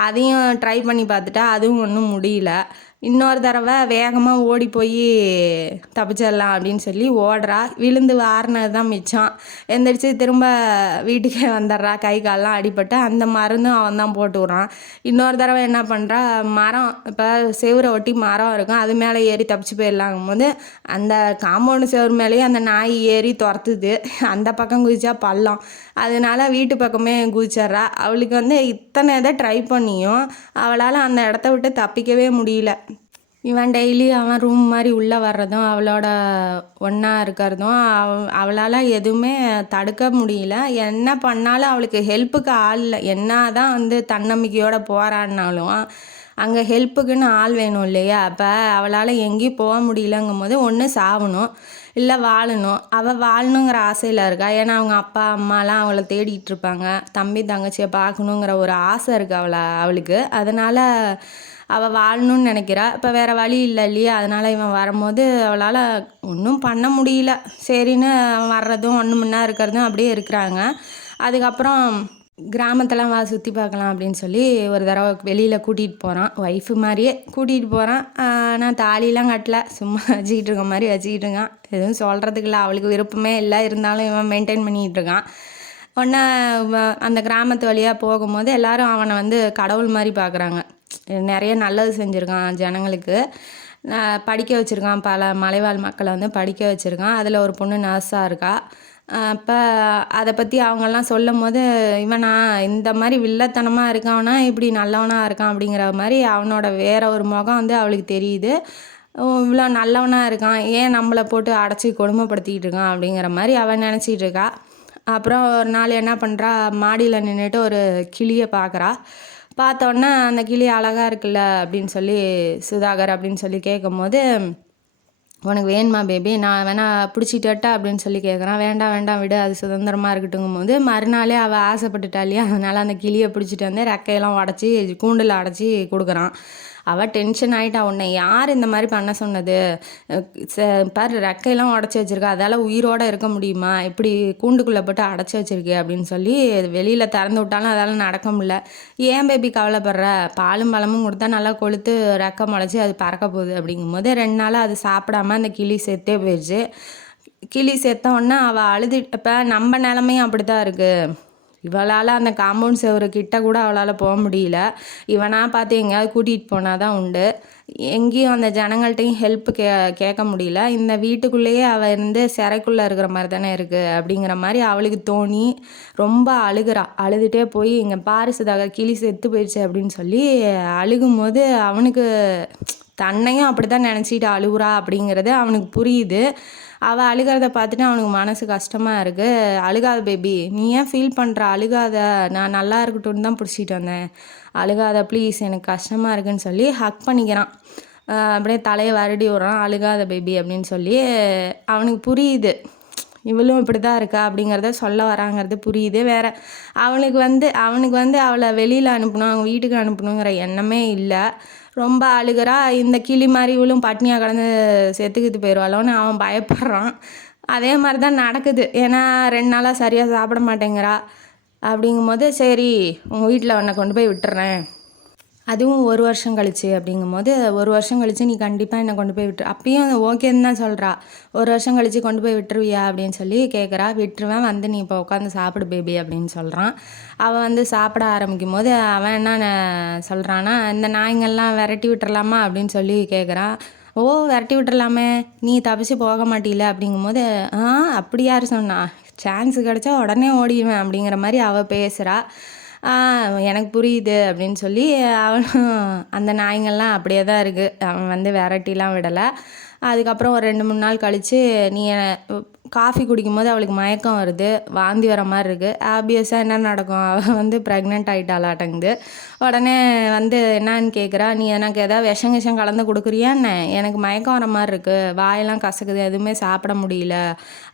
அதையும் ட்ரை பண்ணி பார்த்துட்டா அதுவும் ஒன்றும் முடியல. இன்னொரு தடவை வேகமாக ஓடி போய் தப்பிச்சிடலாம் அப்படின்னு சொல்லி ஓடுறா. விழுந்து வாரினது தான் மிச்சம். எந்திரிச்சு திரும்ப வீட்டுக்கே வந்துடுறா. கை காலெலாம் அடிபட்டு அந்த மருந்தும் அவன் தான் போட்டு விட்றான். இன்னொரு தடவை என்ன பண்ணுறா, மரம் இப்போ செவரை ஒட்டி மரம் இருக்கும், அது மேலே ஏறி தப்பிச்சு போயிடலாங்கும் போது அந்த காம்பவுண்டு செவரு மேலேயே அந்த நாய் ஏறி துரத்துது. அந்த பக்கம் குதிச்சா பள்ளம், அதனால வீட்டு பக்கமே குதிச்சிட்றா. அவளுக்கு வந்து இத்தனை இதை ட்ரை பண்ணியும் அவளால் அந்த இடத்த விட்டு தப்பிக்கவே முடியல. இவன் டெய்லி அவன் ரூம் மாதிரி உள்ளே வர்றதும் அவளோட ஒன்றா இருக்கிறதும் அவளால் எதுவுமே தடுக்க முடியல. என்ன பண்ணாலும் அவளுக்கு ஹெல்ப்புக்கு ஆள் இல்லை. என்ன தான் வந்து தன்னம்பிக்கையோடு போகிறான்னாலும் அங்கே ஹெல்ப்புக்குன்னு ஆள் வேணும் இல்லையா. அப்போ அவளால் எங்கேயும் போக முடியலங்கும் போது ஒன்று சாகணும் இல்லை வாழணும். அவள் வாழணுங்கிற ஆசையில் இருக்கா. ஏன்னா அவங்க அப்பா அம்மாலாம் அவளை தேடிகிட்டு இருப்பாங்க, தம்பி தங்கச்சியை பார்க்கணுங்கிற ஒரு ஆசை இருக்குது அவளுக்கு. அதனால் அவள் வாழணும்னு நினைக்கிறா. இப்போ வேறு வழி இல்லை இல்லையா. அதனால் இவன் வரும்போது அவளால் ஒன்றும் பண்ண முடியல. சரின்னு வர்றதும் ஒன்று முன்னா இருக்கிறதும் அப்படியே இருக்கிறாங்க. அதுக்கப்புறம் கிராமத்தெல்லாம் சுற்றி பார்க்கலாம் அப்படின்னு சொல்லி ஒரு தடவை வெளியில் கூட்டிகிட்டு போகிறான். ஒய்ஃபு மாதிரியே கூட்டிகிட்டு போகிறான். ஆனால் தாலிலாம் கட்டல, சும்மா வச்சுக்கிட்டு இருக்க மாதிரி வச்சுக்கிட்டு இருக்கான். எதுவும் சொல்கிறதுக்கு இல்லை, அவளுக்கு விருப்பமே இல்லை. இருந்தாலும் இவன் மெயின்டைன் பண்ணிகிட்டு இருக்கான். ஒன்று அந்த கிராமத்து வழியாக போகும்போது எல்லோரும் அவனை வந்து கடவுள் மாதிரி பார்க்குறாங்க. நிறைய நல்லது செஞ்சுருக்கான் ஜனங்களுக்கு, படிக்க வச்சுருக்கான், பல மலைவாழ் மக்களை வந்து படிக்க வச்சுருக்கான். அதில் ஒரு பொண்ணு நர்ஸாக இருக்கா. அப்போ அதை பற்றி அவங்கெல்லாம் சொல்லும் போது, இவனா இந்த மாதிரி வில்லத்தனமாக இருக்கான்னா இப்படி நல்லவனாக இருக்கான் அப்படிங்கிற மாதிரி அவனோட வேற ஒரு முகம் வந்து அவளுக்கு தெரியுது. இவ்வளோ நல்லவனாக இருக்கான், ஏன் நம்மளை போட்டு அடைச்சி கொடுமைப்படுத்திக்கிட்டு இருக்கான் அப்படிங்கிற மாதிரி அவன் நினச்சிட்டு இருக்கா. அப்புறம் ஒரு நாள் என்ன பண்ணுறா, மாடியில் நின்றுட்டு ஒரு கிளியை பார்க்குறா. பார்த்தோன்னே அந்த கிளி அழகாக இருக்குல்ல அப்படின்னு சொல்லி சுதாகர் அப்படின்னு சொல்லி கேட்கும் போது, உனக்கு வேணுமா பேபி, நான் வேணா பிடிச்சிட்டா அப்படின்னு சொல்லி கேட்குறான். வேண்டாம் வேண்டாம் விடு, அது சுதந்திரமாக இருக்கட்டுங்கும் போது மறுநாளே அவள் ஆசைப்பட்டுட்டா இல்லையா. அதனால் அந்த கிளியை பிடிச்சிட்டு வந்து ரெக்கையெல்லாம் உடச்சி கூண்டில் அடைச்சி கொடுக்குறான். அவள் டென்ஷன் ஆகிட்டா. உன்னை யார் இந்த மாதிரி பண்ண சொன்னது, பாரு ரெக்கையெல்லாம் உடச்சி வச்சுருக்கா, அதால் உயிரோடு இருக்க முடியுமா, இப்படி கூண்டுக்குள்ளே போட்டு அடைச்சி வச்சுருக்கே அப்படின்னு சொல்லி வெளியில் திறந்து விட்டாலும் அதால் நடக்க முடியல. ஏன் பேபி கவலைப்படுற, பாலும் பழமும் கொடுத்தா நல்லா கொளுத்து ரெக்கை முளைச்சி அது பறக்க போகுது அப்படிங்கும்போது 2 நாள் அது சாப்பிடாம அந்த கிளி செத்தே போயிடுச்சு. கிளி செத்த உடனே அவள் அழுது. இப்போ நம்ம நிலமையும் அப்படி தான் இருக்குது. இவளால் அந்த காம்பவுண்ட் செவரு கிட்ட கூட அவளால் போக முடியல. இவனாக பார்த்து எங்கேயாவது கூட்டிகிட்டு போனால் தான் உண்டு. எங்கேயும் அந்த ஜனங்கள்ட்டையும் ஹெல்ப் கேட்க முடியல. இந்த வீட்டுக்குள்ளேயே அவள் இருந்து சிறைக்குள்ளே இருக்கிற மாதிரி தானே இருக்குது அப்படிங்கிற மாதிரி அவளுக்கு தோணி ரொம்ப அழுகிறா. அழுதுகிட்டே போய் இங்கே பாரு சுதாகர், கிளி செத்து போயிடுச்சு அப்படின்னு சொல்லி அழுகும்போது அவனுக்கு தன்னையும் அப்படி தான் நினச்சிட்டு அழுகுறா அப்படிங்கிறது அவனுக்கு புரியுது. அவள் அழுகிறத பார்த்துட்டு அவனுக்கு மனசு கஷ்டமாக இருக்குது. அழுகாத பேபி, நீ ஏன் ஃபீல் பண்ணுற, அழுகாத, நான் நல்லா இருக்கட்டும்னு தான் பிடிச்சிட்டு வந்தேன், அழுகாத ப்ளீஸ், எனக்கு கஷ்டமாக இருக்குன்னு சொல்லி ஹக் பண்ணிக்கிறான். அப்படியே தலையை வருடி விட்றான், அழுகாத பேபி அப்படின்னு சொல்லி. அவனுக்கு புரியுது இவளும் இப்படி தான் இருக்கா அப்படிங்கிறத சொல்ல வராங்கிறது புரியுது. வேறு அவனுக்கு வந்து அவளை வெளியில் அனுப்பணும், அவங்க வீட்டுக்கு அனுப்பணுங்கிற எண்ணமே இல்லை. ரொம்ப அழுகிறா. இந்த கிளி மாதிரி இவளும் பட்னியாக கடந்து செத்துக்கிட்டு போயிடுவாளோன்னு அவன் பயப்படுறான். அதே மாதிரி தான் நடக்குது. ஏன்னா 2 நாளாக சரியாக சாப்பிட மாட்டேங்கிறா. அப்படிங்கும்போது சரி உங்கள் வீட்டில் உன்னை கொண்டு போய் விட்டுறேன், அதுவும் 1 வருஷம் கழிச்சு அப்படிங்கும்போது 1 வருஷம் கழிச்சு நீ கண்டிப்பாக என்னை கொண்டு போய் விட்டுரு. அப்பயும் ஓகேன்னு தான் சொல்கிறா. 1 வருஷம் கழிச்சு கொண்டு போய் விட்டுருவியா அப்படின்னு சொல்லி கேட்குறா. விட்டுருவேன், வந்து நீ இப்போ உட்காந்து சாப்பிடு பேபி அப்படின்னு சொல்கிறான். அவன் வந்து சாப்பிட ஆரம்பிக்கும் போது அவன் என்ன சொல்கிறான்னா, இந்த நாய்ங்கள்லாம் விரட்டி விட்டுறலாமா அப்படின்னு சொல்லி கேட்குறான். ஓ விரட்டி விட்டுறலாமே, நீ தப்பிச்சு போக மாட்டீல அப்படிங்கும்போது, அப்படி யார் சொன்னா, சான்ஸு கிடச்சா உடனே ஓடிடுவேன் அப்படிங்கிற மாதிரி அவள் பேசுகிறா. எனக்கு புரியுது அப்படின்னு சொல்லி அவனும் அந்த நாய்ங்கள்லாம் அப்படியே தான் இருக்குது. அவன் வந்து விரட்டிலாம் விடலை. அதுக்கப்புறம் ஒரு 2-3 நாள் கழித்து நீ காஃபி குடிக்கும்போது அவளுக்கு மயக்கம் வருது, வாந்தி வர மாதிரி இருக்குது. ஆப்வியஸாக என்ன நடக்கும், அவள் வந்து ப்ரெக்னென்ட் ஆகிட்டாளாட்டங்குது. உடனே வந்து என்னான்னு கேட்குறா, நீ எனக்கு எதாவது விஷம் கலந்து கொடுக்குறியான்னு, எனக்கு மயக்கம் வர மாதிரி இருக்குது, வாயெல்லாம் கசக்குது, எதுவுமே சாப்பிட முடியல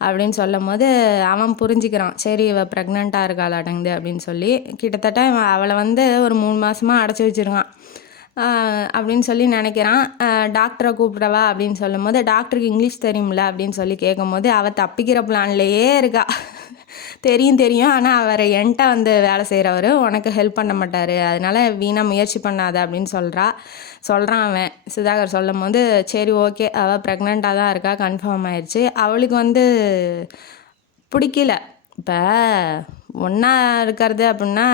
அப்படின்னு சொல்லும் போது அவன் புரிஞ்சுக்கிறான், சரி இவள் ப்ரெக்னெண்ட்டாக இருக்காளாட்டங்குது அப்படின்னு சொல்லி. கிட்டத்தட்ட அவளை வந்து ஒரு 3 மாதமாக அடைச்சி வச்சுருக்கான் அப்படின்னு சொல்லி நினைக்கிறான். டாக்டரை கூப்பிடவா அப்படின்னு சொல்லும் போது, டாக்டருக்கு இங்கிலீஷ் தெரியும்ல அப்படின்னு சொல்லி கேட்கும் போது அவள் தப்பிக்கிற பிளான்லேயே இருக்கா. தெரியும், ஆனால் அவர் என்கிட்ட வந்து வேலை செய்கிறவர், உனக்கு ஹெல்ப் பண்ண மாட்டார், அதனால் வீணாக முயற்சி பண்ணாத அப்படின்னு சொல்கிறான் அவன். சுதாகர் சொல்லும் போது சரி ஓகே, அவள் ப்ரெக்னெண்ட்டாக தான் இருக்கா, கன்ஃபார்ம் ஆயிடுச்சு. அவளுக்கு வந்து பிடிக்கல. இப்போ ஒன்றா இருக்கிறது அப்படின்னா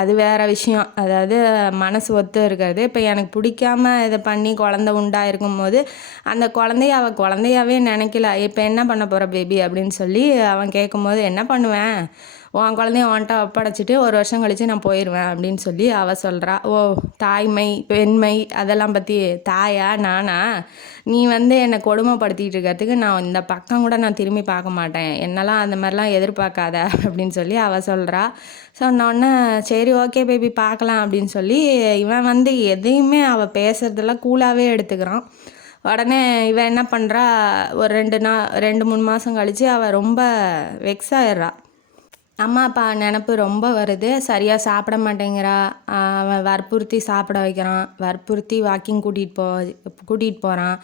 அது வேறு விஷயம், அதாவது மனசு ஒத்து இருக்கிறது. இப்போ எனக்கு பிடிக்காம இதை பண்ணி குழந்த உண்டாயிருக்கும் போது அந்த குழந்தைய அவள் குழந்தையாவே நினைக்கல. இப்போ என்ன பண்ண போகிற பேபி அப்படின்னு சொல்லி அவன் கேட்கும்போது, என்ன பண்ணுவேன், உன் குழந்தைய உன்கிட்ட ஒப்படைச்சிட்டு 1 வருஷம் கழித்து நான் போயிடுவேன் அப்படின்னு சொல்லி அவள் சொல்கிறா. ஓ தாய்மை பெண்மை அதெல்லாம் பற்றி, தாயா நானா, நீ வந்து என்னை கொடுமைப்படுத்திகிட்டு இருக்கிறதுக்கு நான் இந்த பக்கம் கூட நான் திரும்பி பார்க்க மாட்டேன், என்னெல்லாம் அந்த மாதிரிலாம் எதிர்பார்க்காத அப்படின்னு சொல்லி அவள் சொல்கிறா. சொன்னோடனே சரி ஓகே பேபி பார்க்கலாம் அப்படின்னு சொல்லி இவன் வந்து எதையுமே அவள் பேசுகிறதெல்லாம் கூலாகவே எடுத்துக்கிறான். உடனே இவன் என்ன பண்ணுறா, ஒரு 2-3 மாதம் கழித்து அவள் ரொம்ப வெக்ஸ் ஆயிடுறா. அம்மா அப்பா நினப்பு ரொம்ப வருது, சரியாக சாப்பிட மாட்டேங்கிறா. அவன் வற்புறுத்தி சாப்பிட வைக்கிறான், வற்புறுத்தி வாக்கிங் கூட்டிகிட்டு போகிறான்.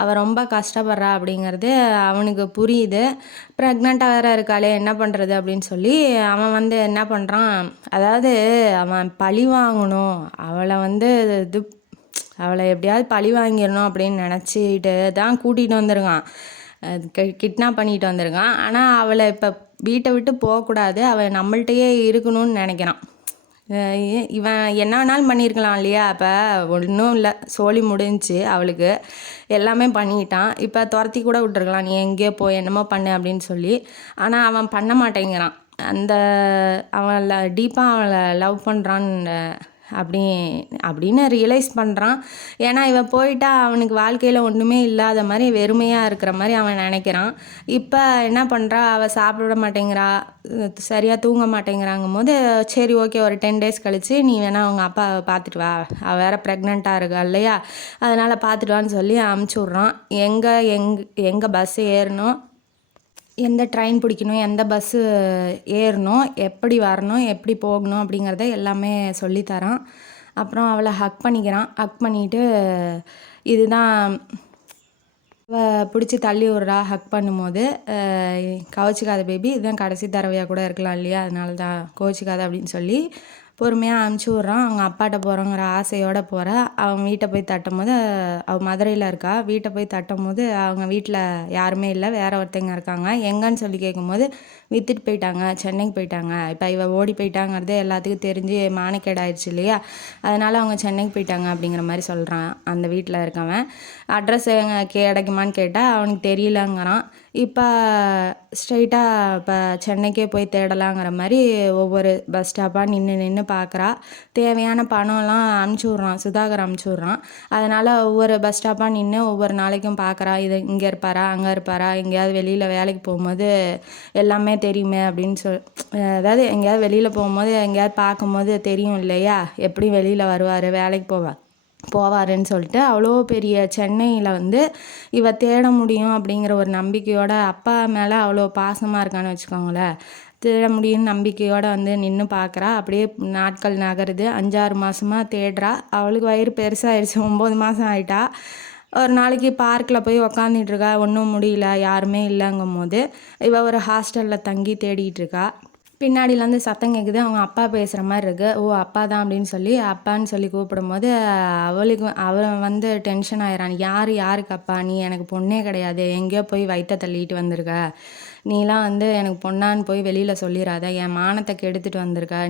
அவள் ரொம்ப கஷ்டப்படுறா அப்படிங்கிறது அவனுக்கு புரியுது. ப்ரெக்னெண்ட்டாக வேறு இருக்காளே என்ன பண்ணுறது அப்படின்னு சொல்லி அவன் வந்து என்ன பண்ணுறான், அதாவது அவன் பழி வாங்கணும், அவளை வந்து அவளை எப்படியாவது பழி வாங்கிடணும் அப்படின்னு நினச்சிட்டு தான் கூட்டிகிட்டு வந்திருக்கான், கிட்னாப் பண்ணிட்டு வந்திருக்கான். ஆனால் அவளை இப்போ வீட்டை விட்டு போகக்கூடாது, அவள் நம்மள்கிட்டயே இருக்கணும்னு நினைக்கிறான். இவன் என்ன வேணாலும் பண்ணியிருக்கலாம் இல்லையா. இப்போ ஒன்றும் இல்லை, சோழி முடிஞ்சிச்சு, அவளுக்கு எல்லாமே பண்ணிட்டான். இப்போ துரத்தி கூட விட்டுருக்கலாம், நீ எங்கேயோ போய் என்னமோ பண்ணு அப்படின்னு சொல்லி. ஆனால் அவன் பண்ண மாட்டேங்கிறான். அவன் டீப்பாக அவளை லவ் பண்ணுறான்னு அப்படின்னு ரியலைஸ் பண்ணுறான். ஏன்னா இவன் போயிட்டா அவனுக்கு வாழ்க்கையில் ஒன்றுமே இல்லாத மாதிரி வெறுமையாக இருக்கிற மாதிரி அவன் நினைக்கிறான். இப்போ என்ன பண்ணுறா, அவள் சாப்பிட மாட்டேங்கிறா, சரியாக தூங்க மாட்டேங்கிறாங்கும் போது சரி ஓகே ஒரு 10 டேஸ் கழித்து நீ வேணால் அவங்க அப்பாவை பார்த்துட்டு வா, அவள் வேறு ப்ரெக்னெண்ட்டாக இருக்கா இல்லையா, அதனால் பார்த்துட்டு வான்னு சொல்லி அமுச்சு விட்றான். எங்கே பஸ்ஸு ஏறணும், எந்த ட்ரெயின் பிடிக்கணும், எந்த பஸ்ஸு ஏறணும், எப்படி வரணும், எப்படி போகணும் அப்படிங்கிறத எல்லாமே சொல்லித்தரான். அப்புறம் அவளை ஹக் பண்ணிக்கிறான். ஹக் பண்ணிவிட்டு இதுதான் பிடிச்சி தள்ளி விட்றா. ஹக் பண்ணும்போது கவச்சிக்காத பேபி, இதுதான் கடைசி தடவையாக கூட இருக்கலாம் இல்லையா, அதனால தான் கோச்சிக்காத அப்படின்னு சொல்லி பொறுமையாக அமுச்சு விட்றான். அவங்க அப்பாட்ட போகிறோங்கிற ஆசையோடு போகிறா. அவன் வீட்டை போய் தட்டும் போது, அவள் மதுரையில் இருக்கா, வீட்டை போய் தட்டும் போது அவங்க வீட்டில் யாருமே இல்லை, வேற ஒருத்தங்க இருக்காங்க. எங்கன்னு சொல்லி கேட்கும்போது விற்றுட்டு போயிட்டாங்க, சென்னைக்கு போயிட்டாங்க. இப்போ இவள் ஓடி போயிட்டாங்கிறது எல்லாத்துக்கும் தெரிஞ்சு மானக்கேடாயிடுச்சு இல்லையா, அதனால் அவங்க சென்னைக்கு போயிட்டாங்க அப்படிங்கிற மாதிரி சொல்கிறான் அந்த வீட்டில் இருக்கவன். அட்ரஸ் கிடைக்குமான்னு கேட்டால் அவனுக்கு தெரியலங்கிறான். இப்போ ஸ்ட்ரைட்டாக இப்போ சென்னைக்கே போய் தேடலாங்கிற மாதிரி ஒவ்வொரு பஸ் ஸ்டாப்பாக நின்று நின்று பார்க்குறா. தேவையான பணம்லாம் அனுப்பிச்சி விட்றான், சுதாகர் அனுப்பிச்சி விட்றான். அதனால் ஒவ்வொரு பஸ் ஸ்டாப்பாக நின்று ஒவ்வொரு நாளைக்கும் பார்க்குறா. இது இங்கே இருப்பாரா, அங்கே இருப்பாரா, எங்கேயாவது வெளியில் வேலைக்கு போகும்போது எல்லாமே தெரியுமே அப்படின்னு அதாவது எங்கேயாவது வெளியில் போகும்போது எங்கேயாவது பார்க்கும்போது தெரியும் இல்லையா, எப்படி வெளியில் வருவார், வேலைக்கு போவாருன்னு சொல்லிட்டு அவ்வளோ பெரிய சென்னையில் வந்து இவ தேட முடியும் அப்படிங்கிற ஒரு நம்பிக்கையோட, அப்பா மேலே அவ்வளோ பாசமாக இருக்கான்னு வச்சுக்கோங்களேன். தேட முடியும்னு நம்பிக்கையோடு வந்து நின்று பார்க்குறா. அப்படியே நாட்கள் நகருது. 5-6 மாதமாக தேடுறா. அவளுக்கு வயிறு பெருசாகிடுச்சு, 9 மாதம் ஆகிட்டா. ஒரு நாளைக்கு பார்க்கில் போய் உக்காந்துட்டுருக்கா. ஒன்றும் முடியல, யாருமே இல்லைங்கும் போது இவள் ஒரு ஹாஸ்டலில் தங்கி தேடிட்டு இருக்கா. பின்னாடியிலேருந்து சத்தம் கேட்குது. அவங்க அப்பா பேசுகிற மாதிரி இருக்குது. ஓ, அப்பா தான் அப்படின்னு சொல்லி அப்பான்னு சொல்லி கூப்பிடும்போது அவன் வந்து டென்ஷன் ஆயிடறான். யாருக்கு அப்பா, நீ எனக்கு பொண்ணே கிடையாது, எங்கேயோ போய் வயிற்ற தள்ளிட்டு வந்திருக்க, நீலாம் வந்து எனக்கு பொண்ணான்னு போய் வெளியில் சொல்லிடாத, என் மானத்தை கெடுத்துட்டு வந்திருக்க,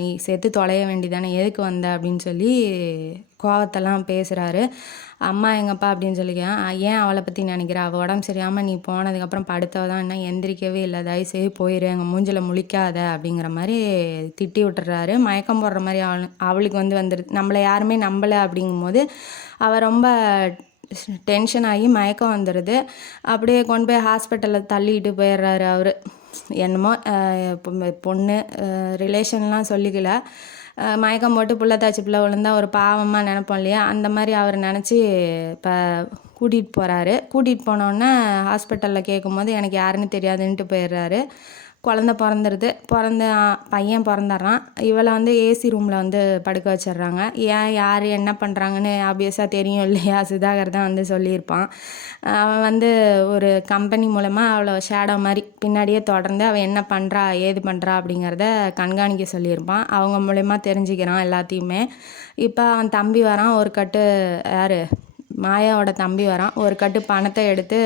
நீ செத்து தொலைய வேண்டிதானே, எதுக்கு வந்த அப்படின்னு சொல்லி கோவத்தெல்லாம் பேசுகிறாரு. அம்மா எங்கப்பா அப்படின்னு சொல்லிக்கிறேன். ஏன் அவளை பற்றி நினைக்கிறா, அவள் உடம்பு சரியாமல் நீ போனதுக்கப்புறம் படுத்தவ தான், இன்னும் எந்திரிக்கவே இல்லை, தயவுசெய்து போயிரு, எங்கள் மூஞ்சில் முழிக்காத அப்படிங்கிற மாதிரி திட்டி விட்டுறாரு. மயக்கம் போடுற மாதிரி அவளுக்கு வந்துடுது. நம்மளை யாருமே நம்பலை அப்படிங்கும்போது அவள் ரொம்ப டென்ஷன் ஆகி மயக்கம் வந்துடுது. அப்படியே கொண்டு போய் ஹாஸ்பிட்டலில் தள்ளிட்டு போயிடுறாரு அவர். என்னமோ பொண்ணு ரிலேஷன்லாம் சொல்லிக்கல, மயக்கம் போட்டு புள்ளத்தாச்சி பிள்ளை விழுந்தா ஒரு பாவமாக நினைப்போம் இல்லையா, அந்த மாதிரி அவர் நினச்சி இப்போ கூட்டிகிட்டு போகிறாரு. கூட்டிகிட்டு போனோடனே ஹாஸ்பிட்டலில் கேட்கும்போது எனக்கு யாருன்னு தெரியாதுன்ட்டு போயிடுறாரு. குழந்த பையன் பிறந்துடுறான். இவளை வந்து ஏசி ரூமில் வந்து படுக்க வச்சிடுறாங்க. ஏன், யார் என்ன பண்ணுறாங்கன்னு ஆப்வியஸாக தெரியும் இல்லையா, சுதாகர் தான் வந்து சொல்லியிருப்பான். அவன் வந்து ஒரு கம்பெனி மூலமாக அவளை ஷேடோ மாதிரி பின்னாடியே தொடர்ந்து அவள் என்ன பண்ணுறா ஏது பண்ணுறா அப்படிங்கிறத கண்காணிக்க சொல்லியிருப்பான். அவங்க மூலயமா தெரிஞ்சுக்கிறான் எல்லாத்தையுமே. இப்போ அவன் தம்பி வரான், ஒரு கட்டு யார் மாயாவோட தம்பி வரான், ஒரு கட்டு பணத்தை எடுத்து